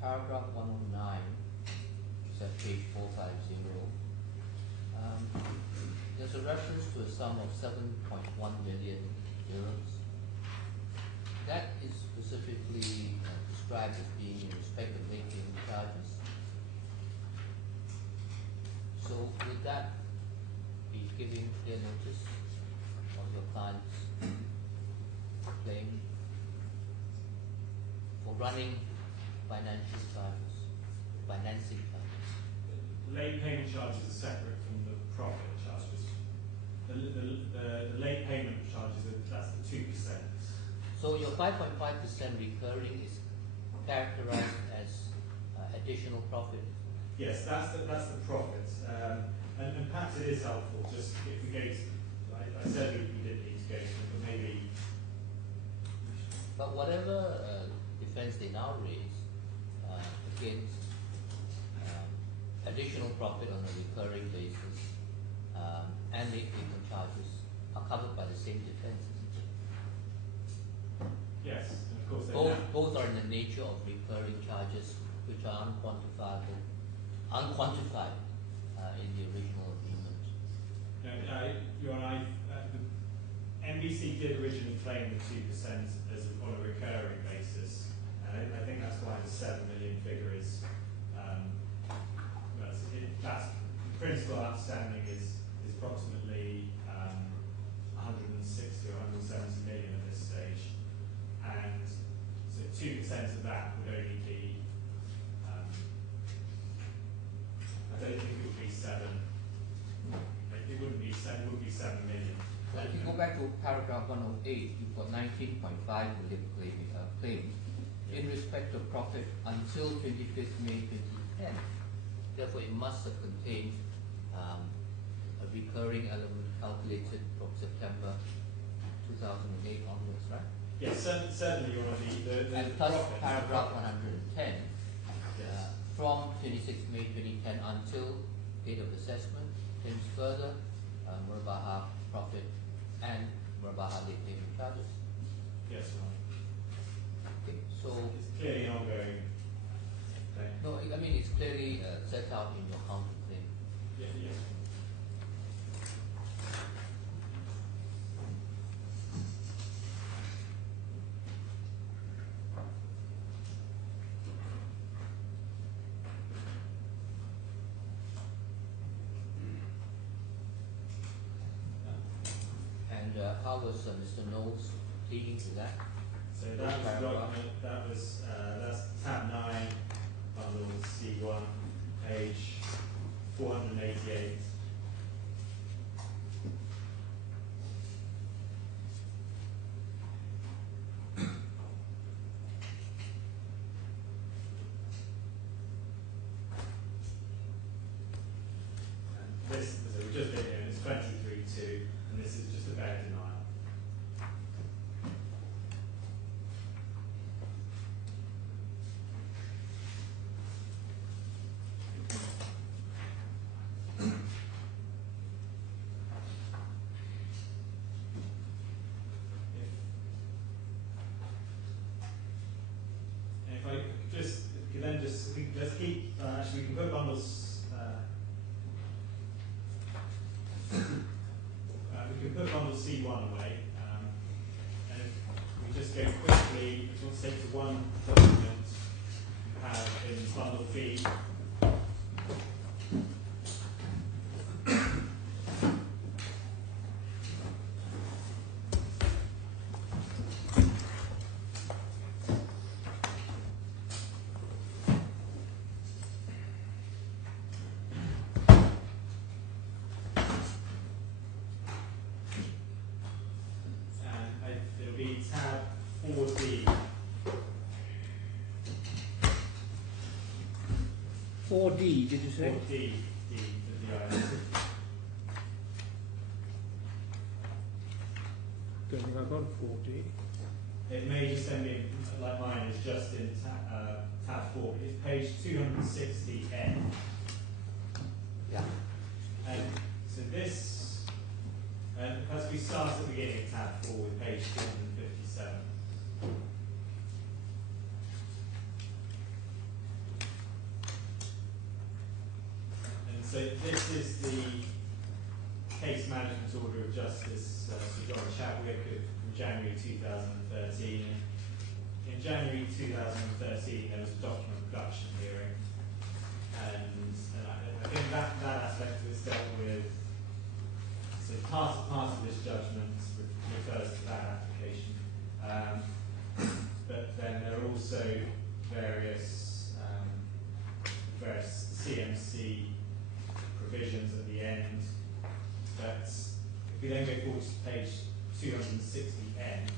paragraph 109, it's at page 450. There's a reference to a sum of 7.1 million euros. That is specifically described as being in respect of late payment charges. So would that be giving clear notice of your client's claim for running financial charges, financing charges? Late payment charges are separate from the profit charges. The late payment charges, that's the 2%. So your 5.5% recurring is characterized as additional profit? Yes, that's the profit. And perhaps it is helpful just if we go to, I said we didn't need to go to it, but maybe... But whatever defense they now raise against additional profit on a recurring basis and late payment charges are covered by the same defense, isn't it? Yes, and of course both are in the nature of recurring charges which are unquantified in the original agreement. You and I, the NBC did originally claim the 2% as on a recurring basis. I think that's why the 7 million figure is, that's the principal outstanding is approximately 160 or 170 million at this stage. And so 2% of that would only be, I don't think it would be 7. It wouldn't be 7. It would be 7 million. So if you go back to paragraph 108, you've got 19.5 million claimed in respect of profit until 25th May 2010. Therefore, it must have contained a recurring element calculated from September 2008 onwards, right? Yes, certainly you want to be the and plus profit. paragraph 110 Yes. from 26 May 2010 until date of assessment, claims further Murbaha profit and Murbaha late payment charges. Yes, Ron. Okay, so It's clearly an ongoing thing. no, I mean it's clearly set out in your counterclaim. Yeah, yes. And how was Mr. Knowles pleading to that? So that was the document, that's tab 9, bundle C1, page 488. And this, so we've just been here, and it's 23.2, and this is just a bare denial. C1 away, and if we just go quickly, if we want to take the one document you have in bundle B, it'll be tab 4D. 4D, did you say? 4D, D, the DI. Don't think I've got a 4D. It may just send me, like mine is just in tab 4. It's page 260N. Yeah. And so this, as we start at the beginning of tab 4 with page 257. And so this is the case management order of Justice Sir John Chadwick from January 2013. In January 2013 there was a document production hearing, and I think that aspect is dealt with. So part of this judgment refers to that application, but then there are also various CMC provisions at the end. But if we then go forward to page 260N,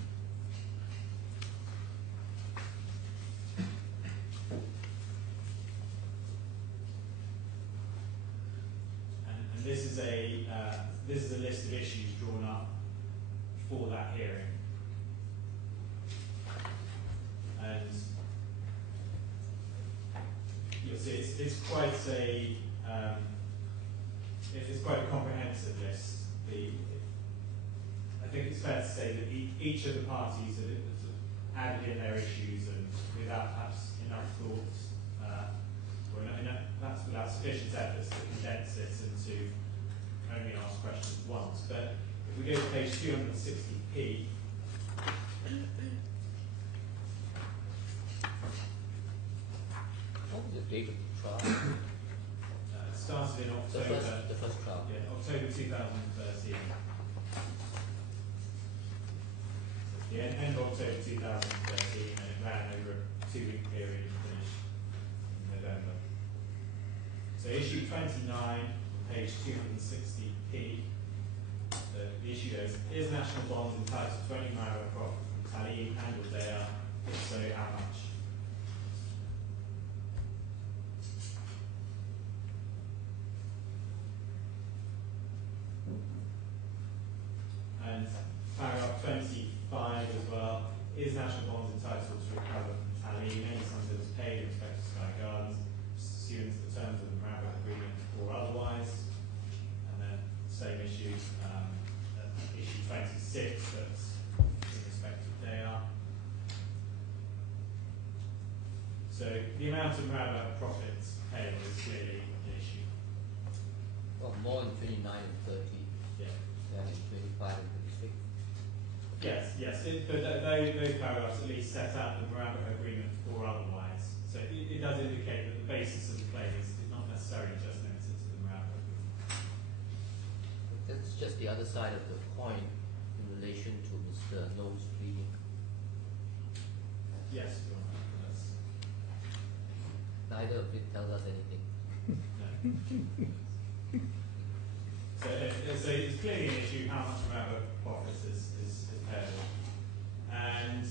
and this is a list of issues drawn up for that hearing, and you'll see it's quite a comprehensive list. I think it's fair to say that each of the parties have sort of added in their issues, and without perhaps enough thought, or perhaps without sufficient efforts to condense it and to only ask questions once. But if we go to page 260p, What was the date of the trial? it started in October. The first trial. Yeah, October 2013. The end of October 2013, and it ran over a 2-week period and finished in November. So issue 29, on page 260p, the issue goes, is national bonds entitled to 20 naira profit from Taaleem and or Deyaar? If so, how much? And paragraph 25 as well, is national bonds entitled to recover from Taaleem any sums that was paid in respect to Sky Gardens pursuant to the terms of the Marabout Agreement or otherwise? And then same issue, issue 26, that's in respect to Deyaar. So the amount of Marabout profits payable is clearly an issue. Well, more in 29 and 30 Yeah. than in 25 and 26. Yes, but those paragraphs at least set out the Marabout Agreement or otherwise. So it does indicate that the basis of the claim is not necessarily just limited to the Marabout Agreement. That's just the other side of the coin in relation to Mr. No's pleading. Yes, Your Honour, that's, Neither of it tells us anything. no. So it's clearly an issue how much Marabout profits is payable. And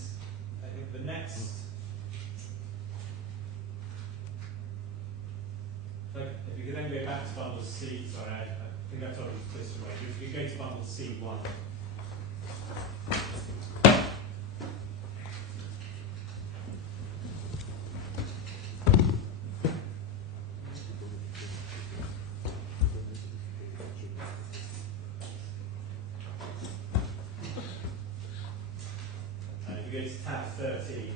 I think the next, if you could then go back to bundle C, sorry, I think I told you this way. If you go to bundle C1, if you go to tab 13,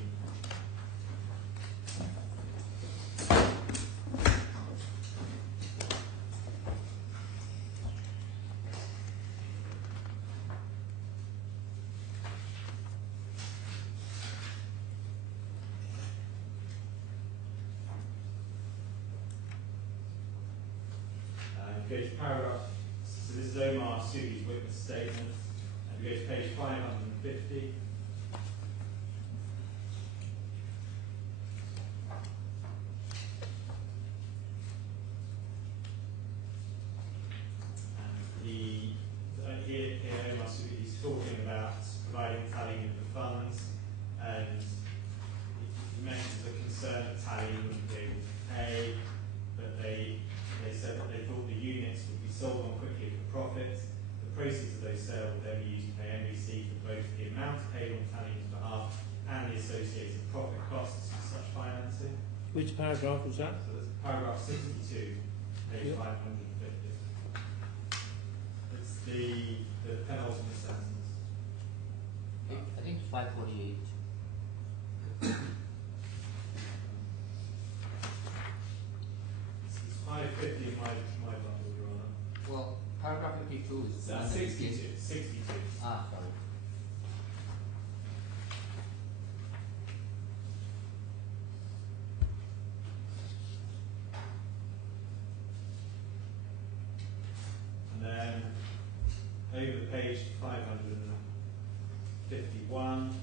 go to paragraph, so this is Omar Sudi's witness statement, and we go to page 550. Here Omar Sudi, he's talking about providing Taaleem with the funds, and he mentions the concern that Taaleem wouldn't be able to pay, but they said that they thought the units would be sold on quickly for profit. The proceeds of those sales would then be used to pay NBC for both the amount paid on Taaleem's behalf and the associated profit costs of such financing. Which paragraph was that? So that's paragraph 62, page 550. It's the penultimate sentence. I think 548. It's 550 in my bundle, Your Honour. Well, paragraph 52 is... 62. Ah, sorry. And then over page 551,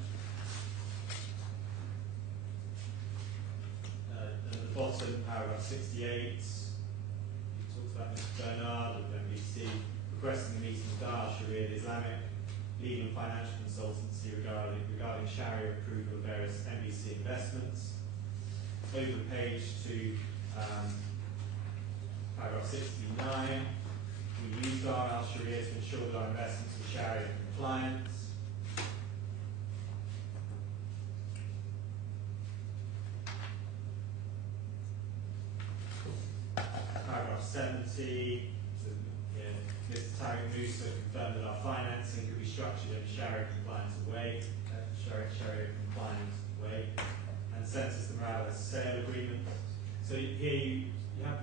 at the bottom, paragraph 68, he talks about Mr. Bernard of NBC requesting a meeting with Deyaar Sharia Islamic legal and financial consultancy regarding Sharia approval of various NBC investments. Over page to paragraph 69, we use Deyaar Sharia to ensure that our investments are Sharia compliant. Paragraph 70, so, Mr. Tariq Musa confirmed that our financing could be structured in a Sharia compliant way, and sent us the Morales sale agreement. So here you have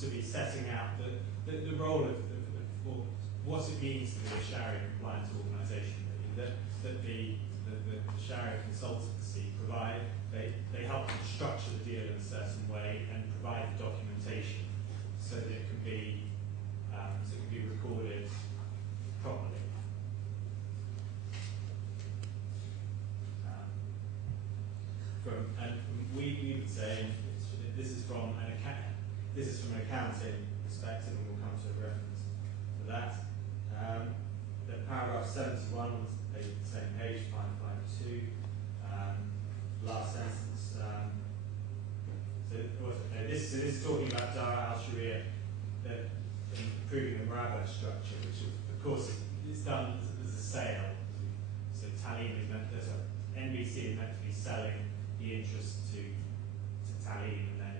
to be setting out the role of or what it means to be a Sharia compliant organisation. That the Sharia consultancy provide, they help to structure the deal in a certain way and provide the documentation so that it can be recorded properly. We would say this is from an accounting perspective, and we'll come to a reference to that. The paragraph 71 on the same page, 552. Last sentence. This is talking about Deyaar Sharia improving the Murabba structure, which of course is done as a sale. So Taaleem is meant, NBC is meant to be selling the interest to Taaleem, and then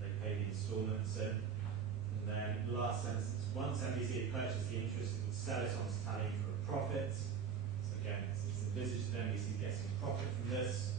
they pay the instalments in. And then the last sentence, once NBC had purchased the interest, it would sell it on to Taaleem for a profit. So again, it's envisaged that NBC is getting a profit from this.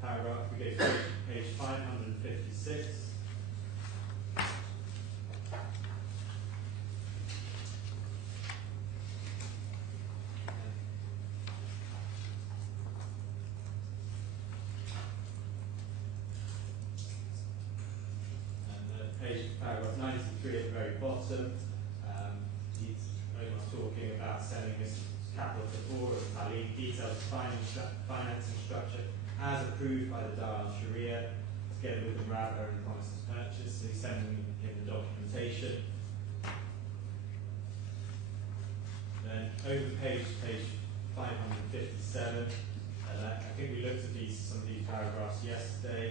Paragraph, we go to page 556. And paragraph 93 at the very bottom, he's talking about selling this capital to four of Taaleem, details of financing structure as approved by the Deyaar Sharia, together with the Murabba and promises purchase. So he's sending him the documentation. Then over page 557, I think we looked at some of these paragraphs yesterday.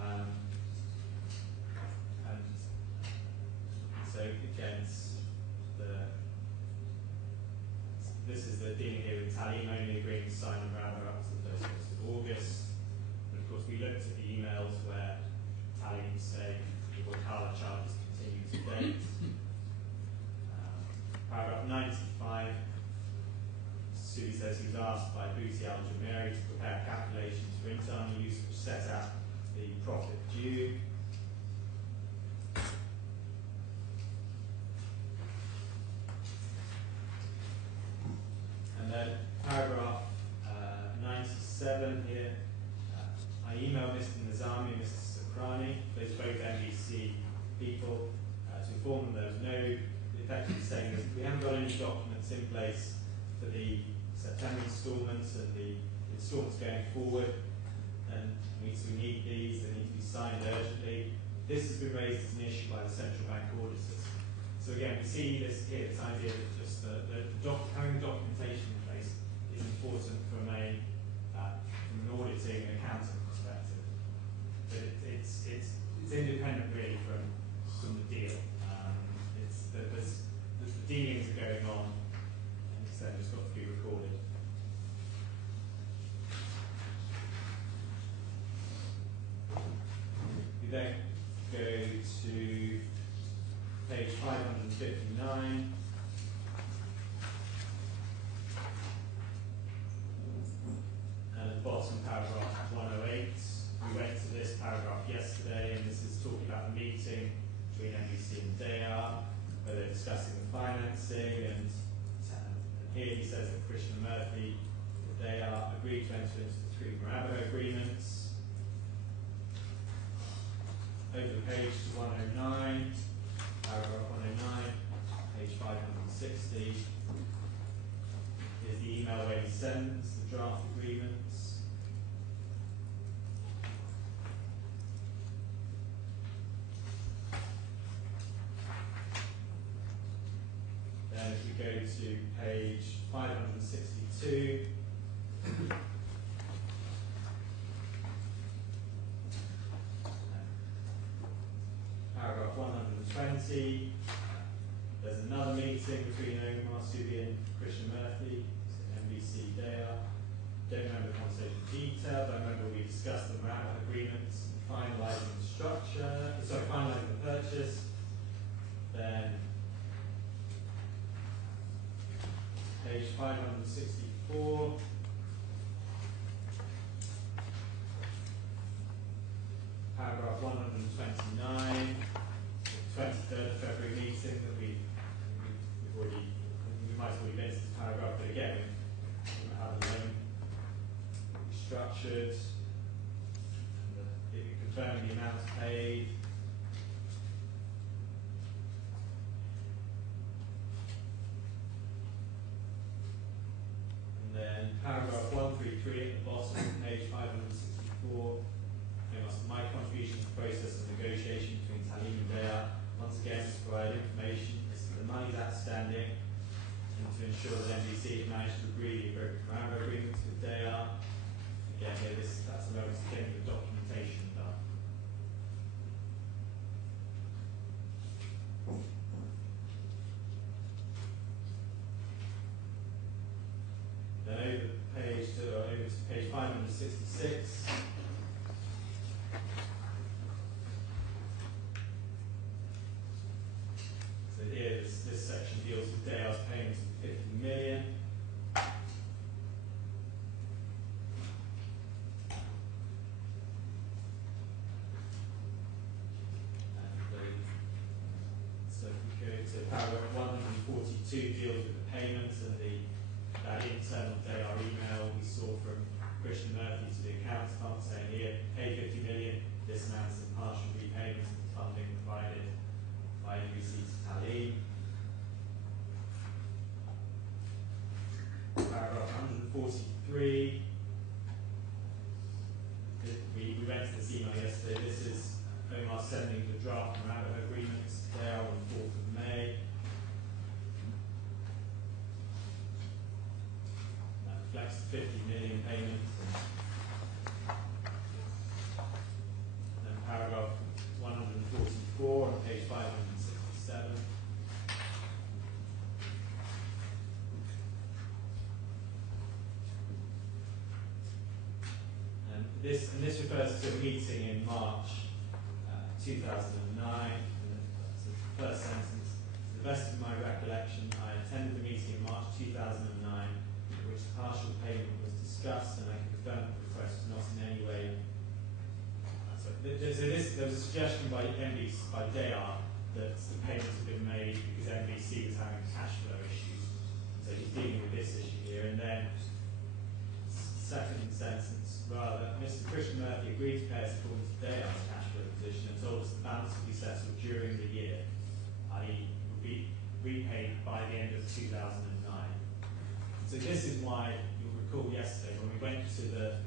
And so again, this is the dealing here with Taaleem only agreeing to sign the Murabba up to the 31st of August. But of course, we looked at the emails where Taaleem say the Wakala charges continue to date. Paragraph 95, Sudi says he was asked by Booty al-Jumeiri to prepare calculations for internal use which set out the profit due. instalments going forward, and we need these, they need to be signed urgently. This has been raised as an issue by the central bank auditors. So again, we see this here, this idea that just having the documentation in place is important from an auditing and accounting perspective. But it's independent really from the deal. The dealings are going on, and so they've just got to be recorded. We then go to page 559. And at the bottom, paragraph 108. We went to this paragraph yesterday, and this is talking about the meeting between NBC and Deyaar, where they're discussing the financing, and here he says that Christian Murphy and Deyaar agreed to enter into the 3 Bravo agreements. Over the page to 109, paragraph 109, page 560. Here's the email where he sends the draft agreements. Then if we go to page 562, paragraph 120, there's another meeting between Omar and Christian Murphy, NBC Deyaar. Don't remember the conversation in detail, but I remember we discussed the Marabou agreements, finalising the structure, finalising the purchase. Then page 564. Paragraph 129, the 23rd of February meeting that we might have already been to this paragraph, but again, we have the loan structured, and confirming the amounts paid. And then paragraph 133 at the bottom, page 564. My contribution to the process of negotiation between Taaleem and Deyaar, once again, is to provide information as to the money outstanding and to ensure that NBC had managed to agree the Marabou agreements with Deyaar. Again, here, that's the reference to getting the documentation done. Then over to page 566. So here, this section deals with Deyaar's payments of 50 million. So if we go to paragraph 142, deals with the payments and that internal Deyaar email we saw from Christian Murphy to the accounts department saying here, pay 50 million, this amounts in partial repayments of the funding provided by NBC to Taaleem. Paragraph 143. We went to this email yesterday. This is Omar sending the draft Marabou agreements there on the 4th of May. That reflects the 50 million payments. And then paragraph 144 on page 567. And this refers to a meeting in March 2009. And that's the first sentence. To the best of my recollection, I attended the meeting in March 2009, in which partial payment was discussed, and I can confirm the request was not in any way. There was a suggestion by NBC, by Deyaar, that the payments had been made because NBC was having cash flow issues. So he's dealing with this issue here. And then, second sentence, rather, Mr. Christian Murphy agreed to pay us according to Deyaar's cash flow position and told us the balance would be settled during the year, i.e. would be repaid by the end of 2009. So this is why you'll recall yesterday when we went to the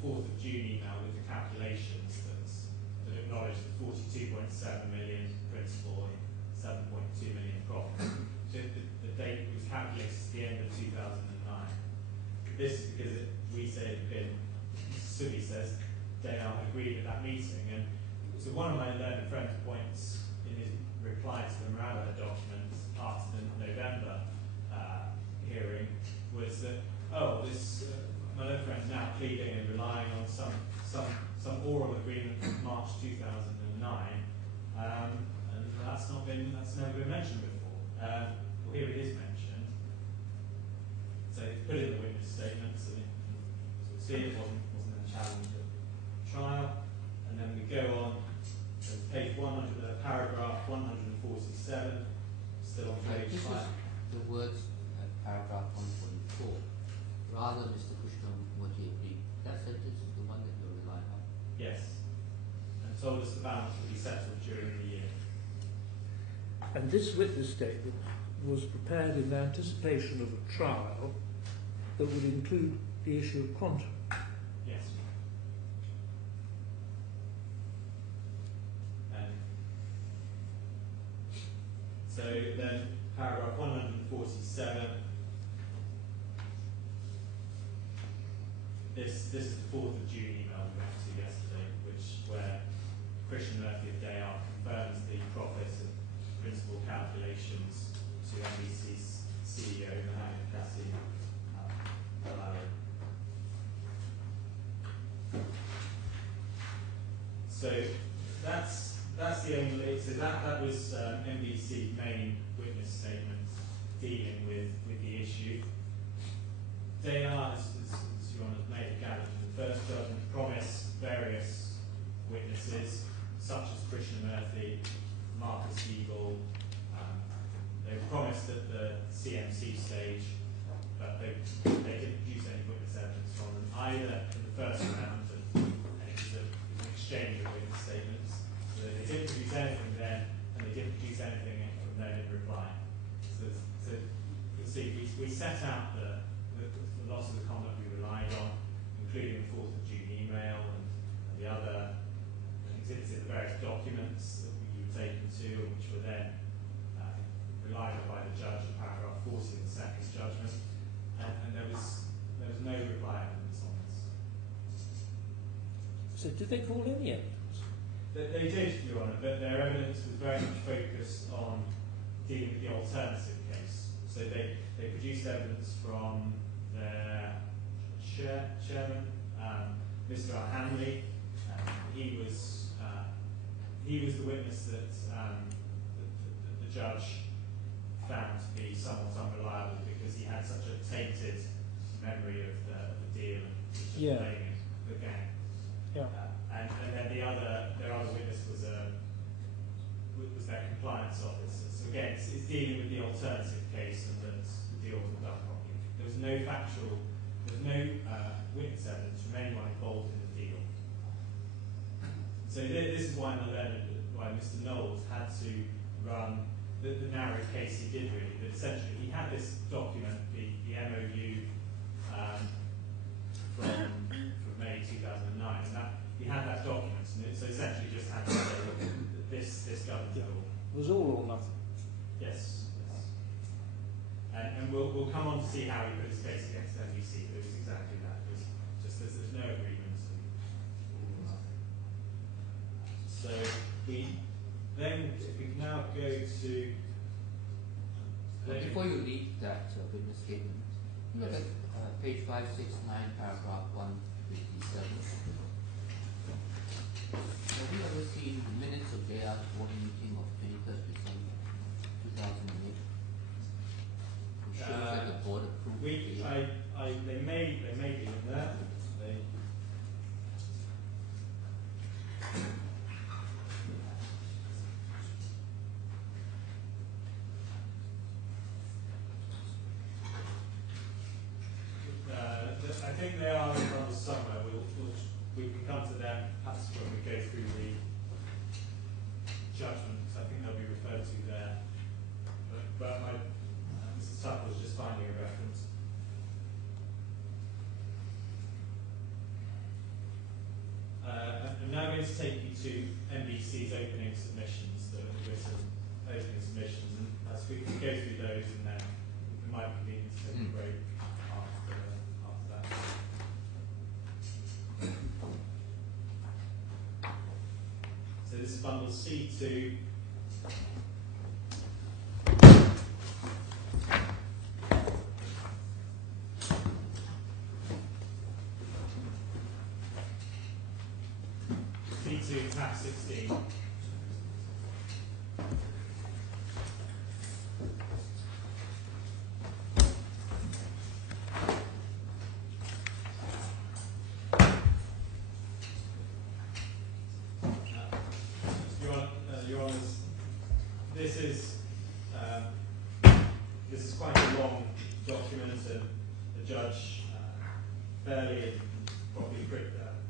4th of June email with the calculations that acknowledged the 42.7 million principal and 7.2 million profit. So the date was calculated at the end of 2009. This is because we say it had been, Subi says, Deyaar had agreed at that meeting. And so one of my learned friends points in his reply to the Marabba document after the November hearing was that, this my learned friend's now pleading and relying on some oral agreement from March 2009, and that's never been mentioned before. Well, here it is mentioned. So it's put in the witness statement, so you can see it wasn't a challenge at trial. And then we go on to page 100, paragraph 147, still on page 5. The words paragraph 144. Rather, Mr. Krishnamurti, that sentence is the one that you're relying on. Yes. And told us the balance would be settled during the year. And this witness statement was prepared in anticipation of a trial that would include the issue of quantum. Yes. And so then paragraph 147. This is the 4th of June email we went to yesterday, where Christian Murphy of Deyaar confirms the profit and principal calculations to NBC's CEO, Mohamed Kassim Al-Alawi. So that's the only. So that was NBC's main witness statement dealing with the issue. Deyaar, as Your Honour may have gathered from the first judgment, promised various witnesses, such as Krishna Murthy, Marcus Eagle. They were promised at the CMC stage, but they didn't produce any witness evidence from them, either in the first round, and it was an exchange of witness statements. So they didn't produce anything then, and they didn't produce anything from them in reply. So you can see, we set out the loss of the conduct we relied on, including the 4th of June email and the other exhibits, the various documents that you were taken to, which were then relied on by the judge in paragraph 40 of the second judgment, and there was no reply evidence on this. So did they call any evidence? They did, Your Honour, but their evidence was very much focused on dealing with the alternative case. So they produced evidence from their chairman, Mr. Al-Hamli. He was the witness that the judge found to be somewhat unreliable because he had such a tainted memory of the deal and blaming the gang. Yeah. And then their other witness was their compliance officer. So again, it's dealing with the alternative case and that the deal wasn't done properly. There was no witness evidence from anyone involved in the deal. So this is why Mr. Knowles had to run the narrow case he did really. But essentially, he had this document, the MOU from May 2009, and he had that document, and so essentially just had to say that this governs it all. It was all or nothing. Yes. And we'll come on to see how he put his case against NBC, but it was exactly that. It was just there's no agreement and all or nothing. So if we can now go to. Before you read that witness statement, look at page 569, paragraph 157. Have you ever seen the minutes of Deyaar's board meeting of 21st December 2008? It shows that the board approved the deal. They may be in there. I think they are in front of somewhere. We can come to them perhaps when we go through the judgments. I think they'll be referred to there. But Mr. Tuck was just finding a reference. to take you to NBC's opening submissions, the written opening submissions, and as we can go through those, and then it might be convenient to take a break after that. So this is bundle C2. C2 tab 16. Your Honours, this is quite a long document, and the judge fairly and probably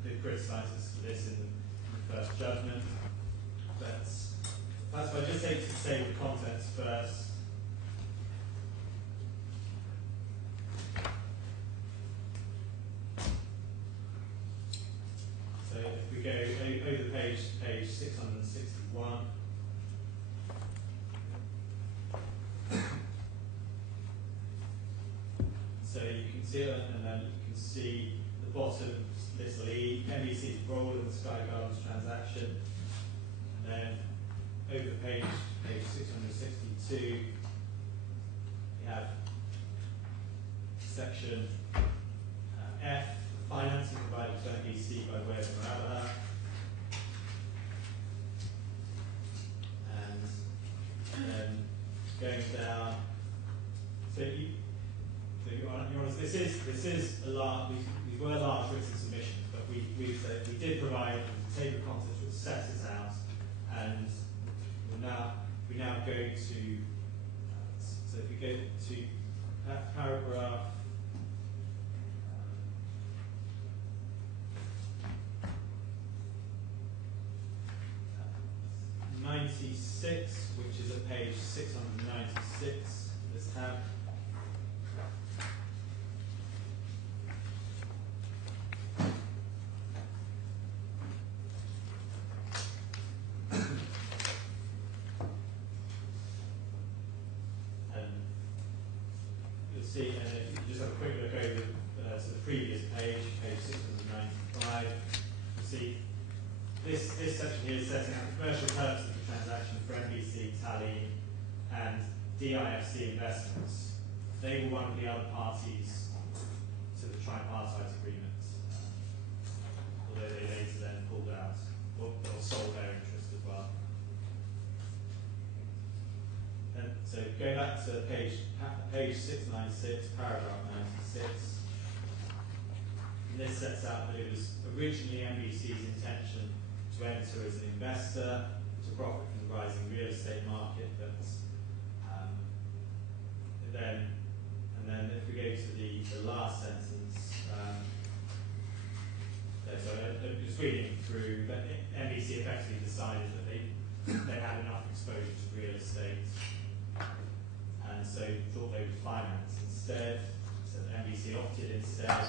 did criticise us for this in the first judgment. But perhaps if I just take to say the contents first. So if we go over the page to page 661. So you can see it, and then you can see the bottom little e, NBC's role in the Sky Gardens transaction. And then over the page 662, you have section F, financing provided to NBC by way of Morabba. And then going down, Your Honours, this is a large. These were large written submissions, but we did provide the table of contents which sets it out, and we now go to. So if we go to paragraph. 96, which is at page 696, this tab. You'll see, and if you just have a quick look over to the previous page, page 695, you'll see this section here is setting out the commercial purpose of the transaction for NBC, Taaleem, and DIFC Investments. They were one of the other parties to the tripartite agreement, although they later then pulled out or sold their interest as well. And so go back to page 696, paragraph 96. And this sets out that it was originally NBC's intention to enter as an investor to profit from the rising real estate market, but then if we go to the last sentence, so I'm just reading through, that NBC effectively decided that they had enough exposure to real estate, and so thought they would finance instead. So NBC opted instead.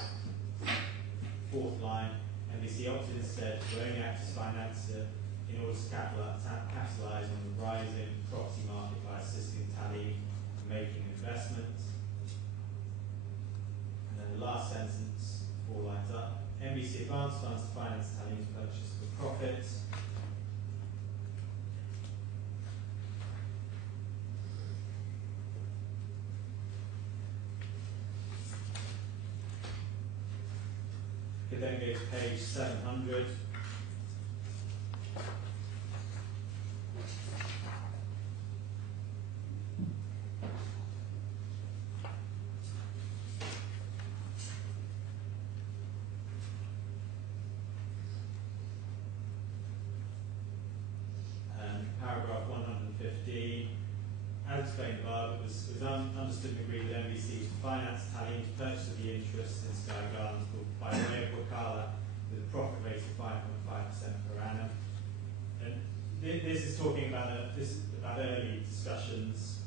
Fourth line, NBC opted instead to only act as financer in order to capitalise on the rising property market by assisting Taaleem in making investments. And then the last sentence, 4 lines up, NBC advanced funds to finance Taaleem's purchase for profit. We then go to page 700. Paragraph 115. As explained above, it was understood and agreed with NBC to finance Taaleem's purchase of the interest in Sky Gardens by way of Wakala with a profit rate of 5.5% per annum. And this is talking about early discussions,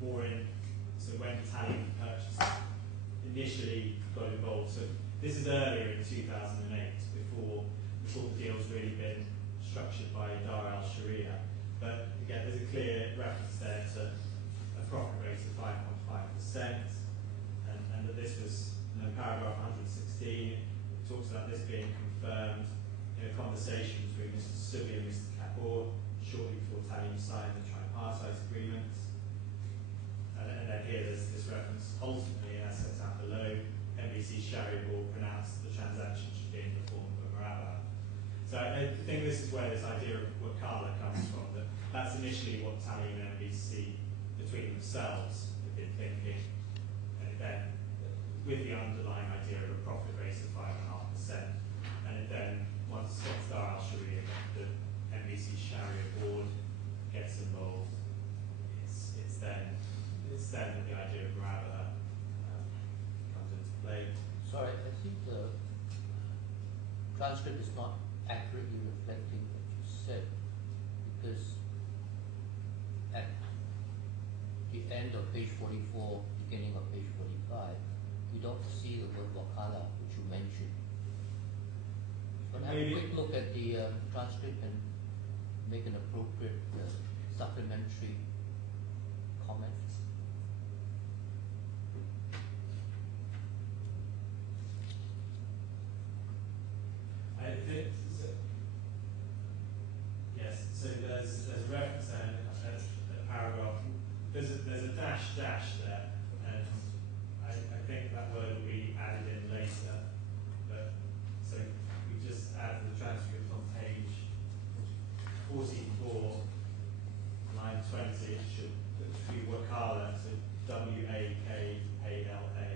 more in when Taaleem purchase initially got involved. So this is earlier in 2008, before before the deal's really been structured by Dar al-Sharia. But again, there's a clear reference there to a profit rate of 5.5%, and that this was, in paragraph 116, it talks about this being confirmed in a conversation between Mr. Subi and Mr. Kapoor shortly before Taaleem signed the tripartite agreement. And then here there's this reference, ultimately, as set out below, NBC Sharia Board pronounced the transaction should be in the form of a murabba. So I think this is where this idea of wakala comes from, that's initially what Taaleem and NBC, between themselves, have been thinking, and then with the underlying idea of a profit rate of 5.5%, and then once Dar al-Sharia, the NBC Sharia Board gets involved, it's then that the idea of murabba comes into play. Sorry, I think the transcript is not accurately reflecting what you said, because at the end of page 44, beginning of page 45, we don't see the word wakala, which you mentioned. But have a quick look at the transcript and make an appropriate supplementary comment. I think so. Yes, so there's a reference there, a paragraph. There's a dash there, and I think that word will be added in later. But so we just add the transcript on page 44, line 20. It should be wakala, so W-A-K-A-L-A.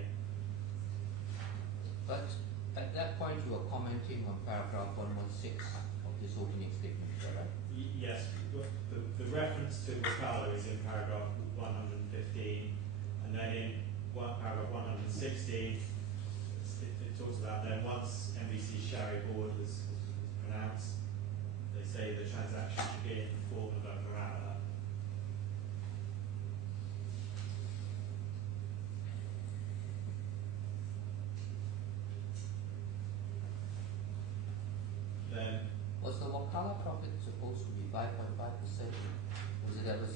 But at that point, you were commenting on paragraph 116 of this opening statement, is that right? Yes, the reference to wakala is in paragraph 115, and then in paragraph 116, it talks about then once NBC Sharia Board was pronounced, they say the transaction should be in the form of a murabba. Then was the wakala profit supposed to be 5.5%, or was it ever 6%?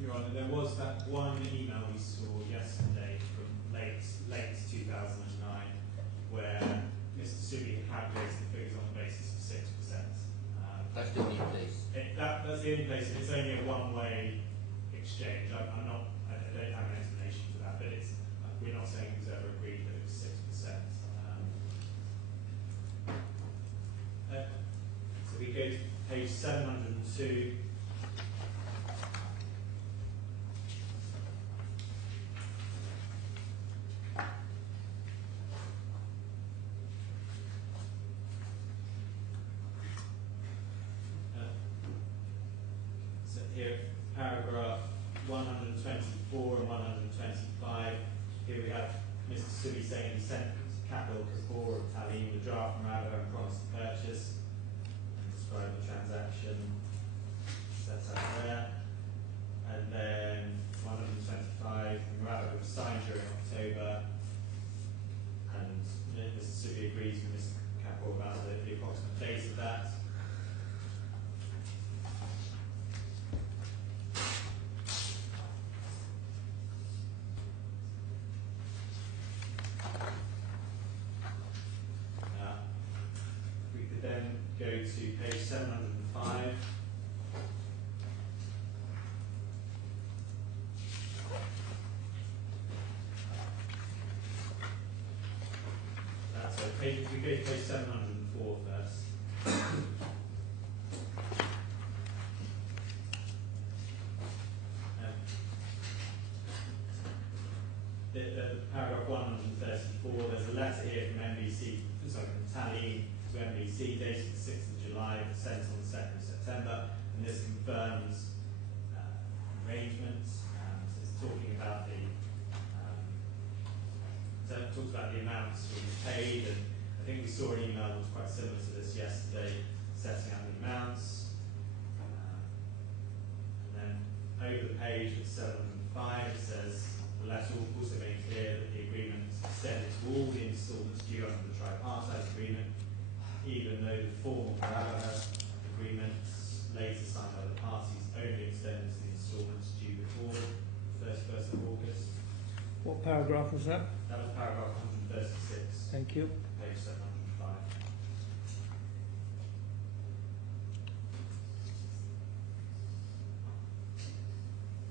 Your Honour, there was that one email we saw yesterday from late 2009 where Mr. Subi had calculated the figures on the basis of 6%. That's the only place. That's the only place, and it's only a one-way exchange. I don't have an explanation for that, but we're not saying it was ever agreed that it was 6%. So we go to page 702. So here, paragraph 124 and 125. Here we have Mr. Subi saying he sent Capital Kapoor of Taaleem the draft murabba and promised to purchase, and describe the transaction set out there. And then 125, the murabba was signed during October, and Mr. Subi agrees with Mr. Kapoor about the approximate date of that. We could then go to page 705. So we go to page 704 first. Paragraph 134, there's a letter here from Taaleem to NBC dated the 6th of July, but sent on the 2nd of September, and this confirms arrangements. So it's talking about talks about the amounts being paid, and I think we saw an email that was quite similar to this yesterday, setting out the amounts. And then over the page at 705 it says, the letter also made clear that the agreement extended to all the instalments due under the tripartite was that? That was paragraph 136, Thank you. page 705.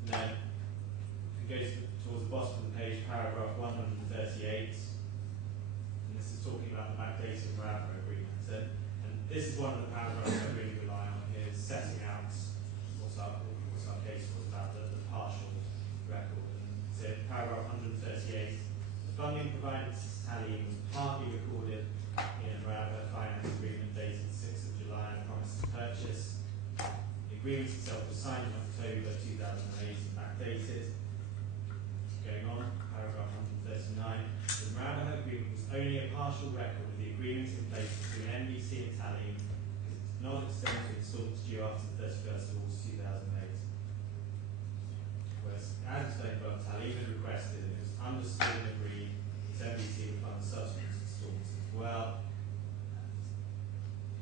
And then, if we go towards the bottom of the page, paragraph 138, and this is talking about the backdated RABA agreement. And this is one of the paragraphs I really rely on here, is setting out what's our case was about the partial record. And so paragraph 138, the funding provided to Taaleem was partly recorded in a RABA finance agreement dated 6th of July and promised to purchase. The agreement itself was signed in October 2008 and backdated. Going on, paragraph 139, the RABA agreement was only a partial record of the agreement in place between NBC and Taaleem because it did not extend to instalments due after the 31st of August 2008. Whereas, as explained above, Taaleem had requested and it was understood and agreed that NBC would fund subsequent instalments as well.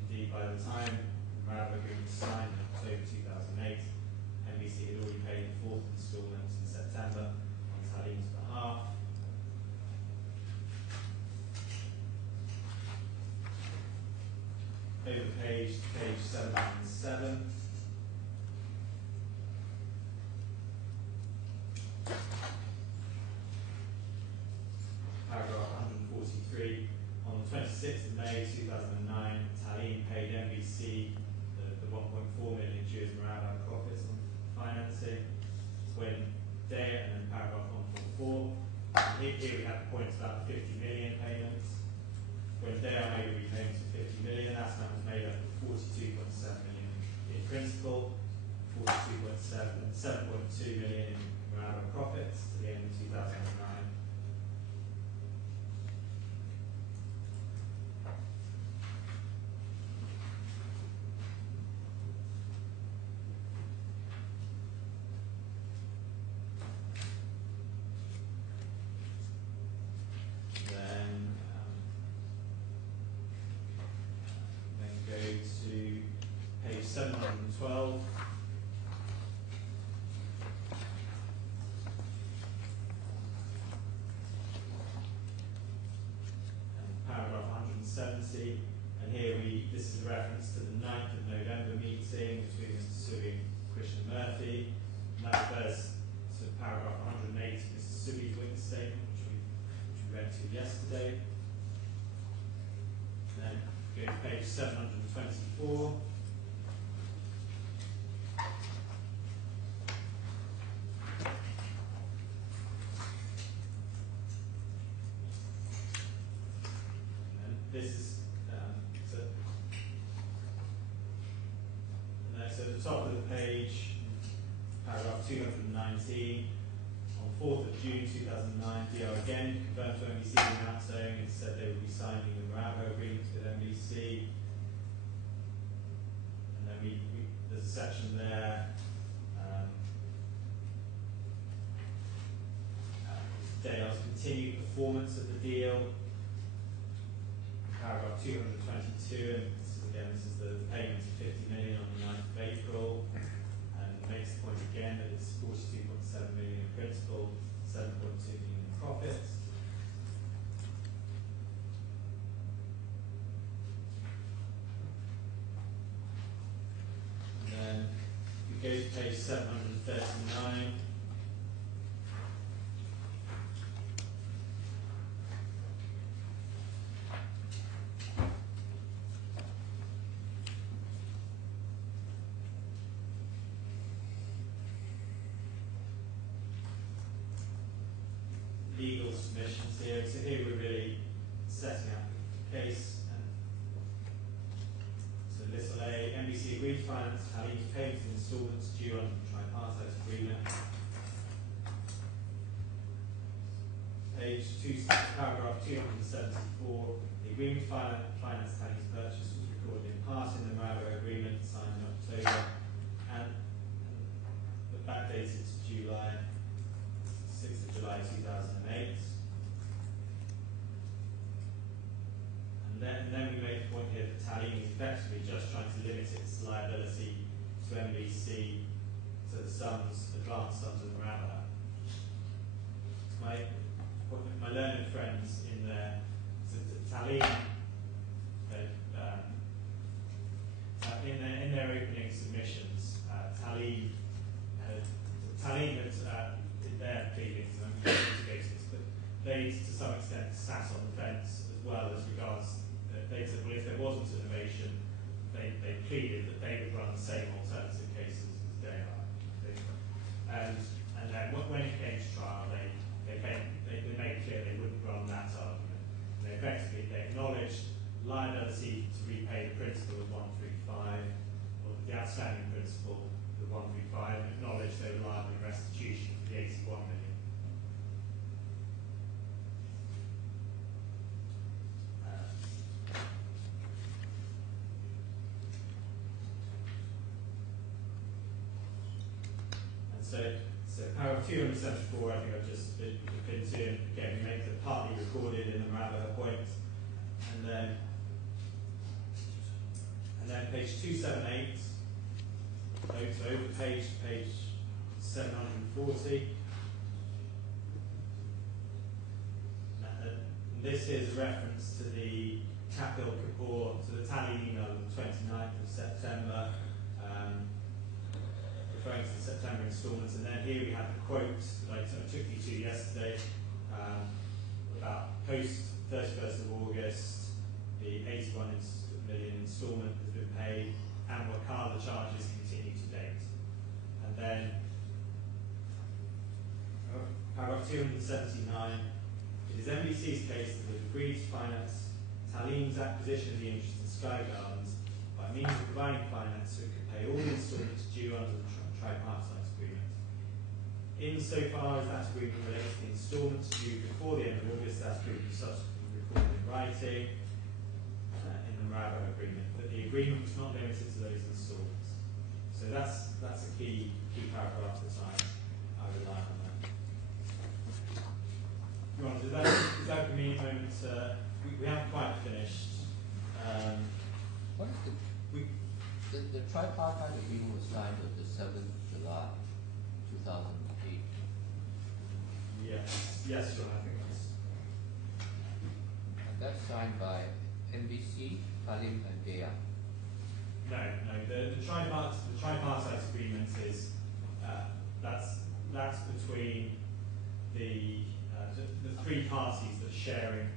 Indeed, by the time the RABA agreement was signed in October 2008, NBC had already paid the fourth instalment in September on Taaleem's behalf. Over the page, page 707. Paragraph 143. On the 26th of May 2009, Taaleem paid NBC the 1.4 million due as RABA profits on financing. When Deyaar, and then paragraph 144, here we have the points about the 50 million payments. When Deyaar made a repayment of 50 million, that amount was made up of 42.7 million in principal, 7.2 million in RABA profits to the end of 2009. Then go to page 712. Paragraph 170, and here this is a reference to the 9th of November meeting between Mr. Subi and Christian Murphy, and that refers to paragraph 108 of Mr. Subi's witness statement, which we read to yesterday. And then go to page 724. This is so at the top of the page, paragraph 219, on 4th of June 2009, Deyaar again confirmed to NBC the amount owing and said they would be signing the RABA agreement with NBC. And then there's a section there. Deyaar's continued performance of the deal. Paragraph 222, and this is the payment of 50 million on the 9th of April, and makes the point again that it's 42.7 million in principal, 7.2 million in profits. And then we go to page 739. Legal submissions here. So here we're really setting up the case. And so little A, NBC agreed to finance Taaleem's payments and instalments due under the tripartite agreement. Page 2, paragraph 274, the agreement to finance Taaleem's purchase was recorded in part in the RABA agreement signed in October and backdated to July 6th of July 2008. And then we make the point here that Taaleem is effectively just trying to limit its liability to NBC to the advanced sums of the RABA. my learned friends in their Taaleem, in their opening submissions, Taaleem had in their pleadings and cases, but they to some extent sat on the fence as well as regards. They said, well, if there wasn't innovation, they pleaded that they would run the same alternative cases as Deyaar. And then when it came to trial, they made clear they wouldn't run that argument. And they effectively acknowledged liability to repay the principal of 135, or the outstanding principal of 135, and acknowledged they were liable in restitution for the 81 million. So paragraph 274, I think I've just been to, again, we make it partly recorded in the Muhairi point, and then page 278, so over page 740. And this is a reference to the Kapil Kapoor, to the Taaleem email of the 29th of September, referring to the September instalments, and then here we have the quote that I took you to yesterday about post 31st of August, the 81 million instalment has been paid, and Wakala charges continue to date. And then paragraph 279, it is MBC's case that it agreed to finance Taaleem's acquisition of the interest in Sky Gardens by means of providing finance so it could pay all the instalments due under the tripartite agreement. Insofar as that agreement relates to the instalments due before the end of August, that agreement was subsequently recorded in writing in the Muhairi agreement, but the agreement was not limited to those instalments. So that's a key paragraph that I rely on that. Does that give me a moment? We haven't quite finished. What is the tripartite agreement was signed on the 7th of July 2008. Yes, John, I think that's. And that's signed by NBC, Taaleem, and Deyaar. No. The tripartite agreement is that's between the three parties that are sharing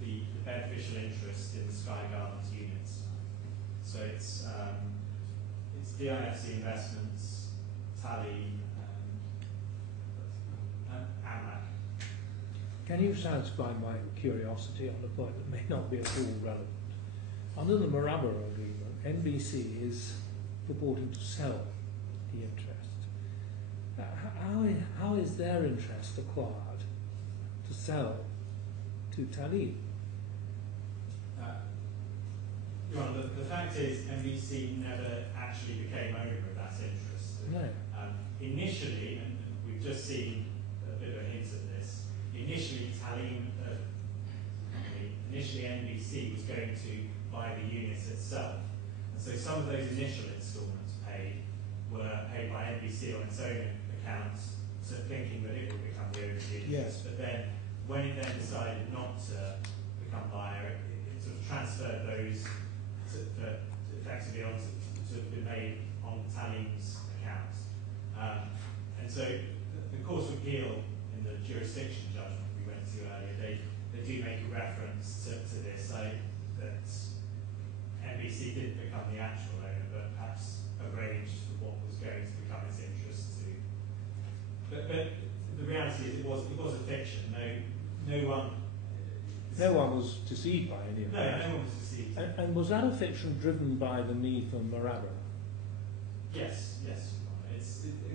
the beneficial interest in the Sky Gardens units. So it's DIFC Investments, Taaleem, and AMAC. Can you satisfy my curiosity on a point that may not be at all relevant? Under the Muhairi agreement, NBC is purporting to sell the interest. How is their interest acquired to sell to Taaleem? The fact is, NBC never actually became owner of that interest. No. Initially, and we've just seen a bit of a hint at this, initially NBC was going to buy the units itself. And so some of those initial installments were paid by NBC on its own accounts, so thinking that it would become the owner of the interest. Yes. But then, when it then decided not to become buyer, it sort of transferred those effectively to have been made on Taaleem's accounts. And so the Court of Appeal in the jurisdiction judgment we went to earlier, they do make a reference to this, that NBC didn't become the actual owner, but perhaps arranged for what was going to become its interest too. But the reality is it was a fiction. No one was deceived by any of that. No one was deceived. And was that a fiction driven by the need for Muhairi? Yes.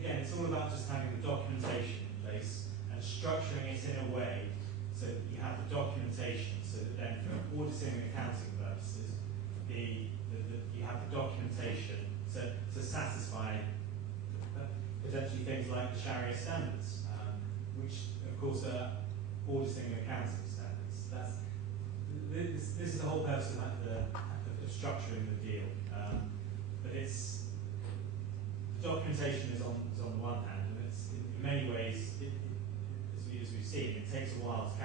It's all about just having the documentation in place and structuring it in a way so that you have the documentation, so that then for auditing and accounting purposes, you have the documentation to satisfy potentially things like the Sharia standards, which of course are auditing and accounting standards. This is the whole purpose of structuring the deal. But it's the documentation is on the one hand, and it's in many ways, as we've seen, it takes a while to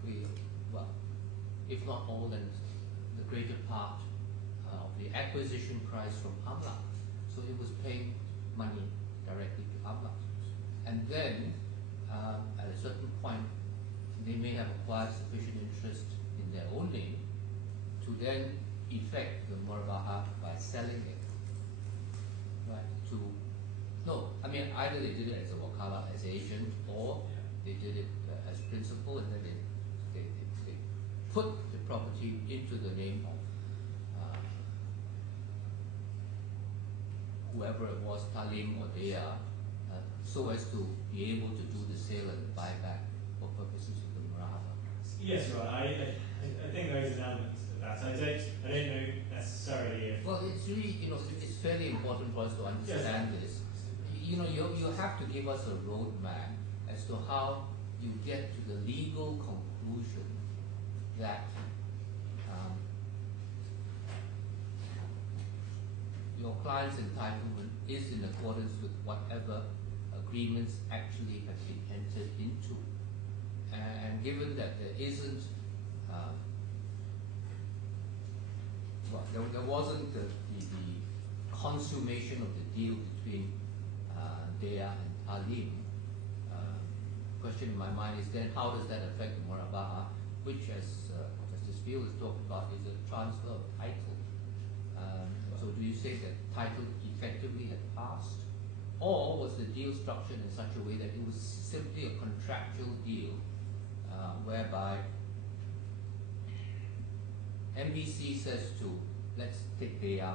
practically, well, if not all, then the greater part of the acquisition price from Amla. So it was paying money directly to Amla. And then, at a certain point, they may have acquired sufficient interest in their own name to then effect the murabaha by selling it. Right, no, I mean, either they did it as a wakala, as agent, or they did it as principal, and then they put the property into the name of whoever it was, Taaleem or Deyaar, so as to be able to do the sale and buyback for purposes of the murahaba. Yes, right. I think there is an element of that. I don't know necessarily if... Well, it's really, it's fairly important for us to understand this. You have to give us a roadmap as to how you get to the legal conclusion that your client's entitlement is in accordance with whatever agreements actually have been entered into. And given that there isn't, there wasn't the consummation of the deal between Deyaar and Taaleem, question in my mind is then how does that affect the murabaha, which as Justice Field has talked about is a transfer of title. So do you say that title effectively had passed, or was the deal structured in such a way that it was simply a contractual deal whereby MBC says to, let's take Deyaar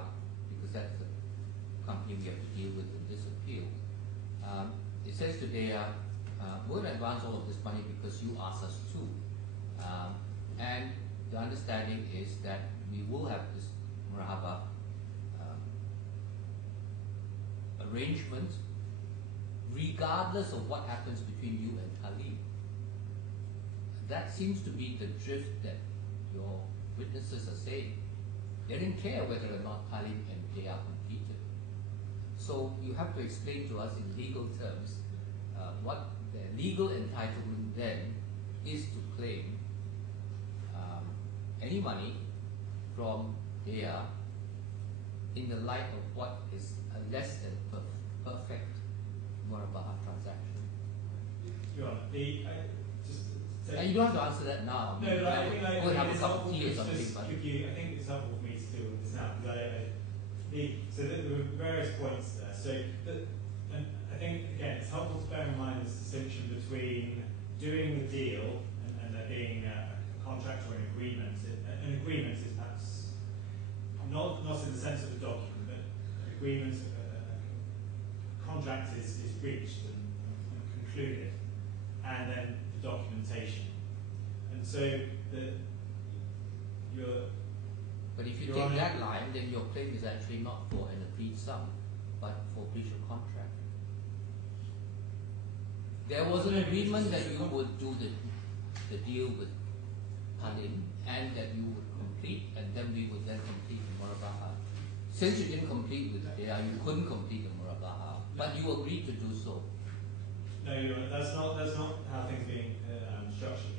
because that's the company we have to deal with in this appeal. It says to Deyaar, we're going to advance all of this money because you asked us to. And the understanding is that we will have this murahaba arrangement regardless of what happens between you and Taaleem. That seems to be the drift that your witnesses are saying. They didn't care whether or not Taaleem and Deyaar completed. So you have to explain to us in legal terms what the legal entitlement then is to claim any money from Deyaar in the light of what is a less than perfect murabaha transaction. And you don't have to answer that now. No, but I think have a it's cup helpful of tea or to something. just give you, I think it's helpful for me to deal with this now, because there were various points there. So, and I think, again, it's helpful to bear in mind this distinction between doing the deal and there being a contract or an agreement. An agreement is perhaps not in the sense of a document, but an agreement, a contract is reached and concluded, and then the documentation. And so but if you take that line, then your claim is actually not for an agreed sum, but for breach of contract. There was an agreement that you would do the deal with Taaleem and that you would complete, and then we would then complete the murabaha. Since you didn't complete with Deyaar, you couldn't complete the murabaha, but you agreed to do so. No, that's not how things are being structured.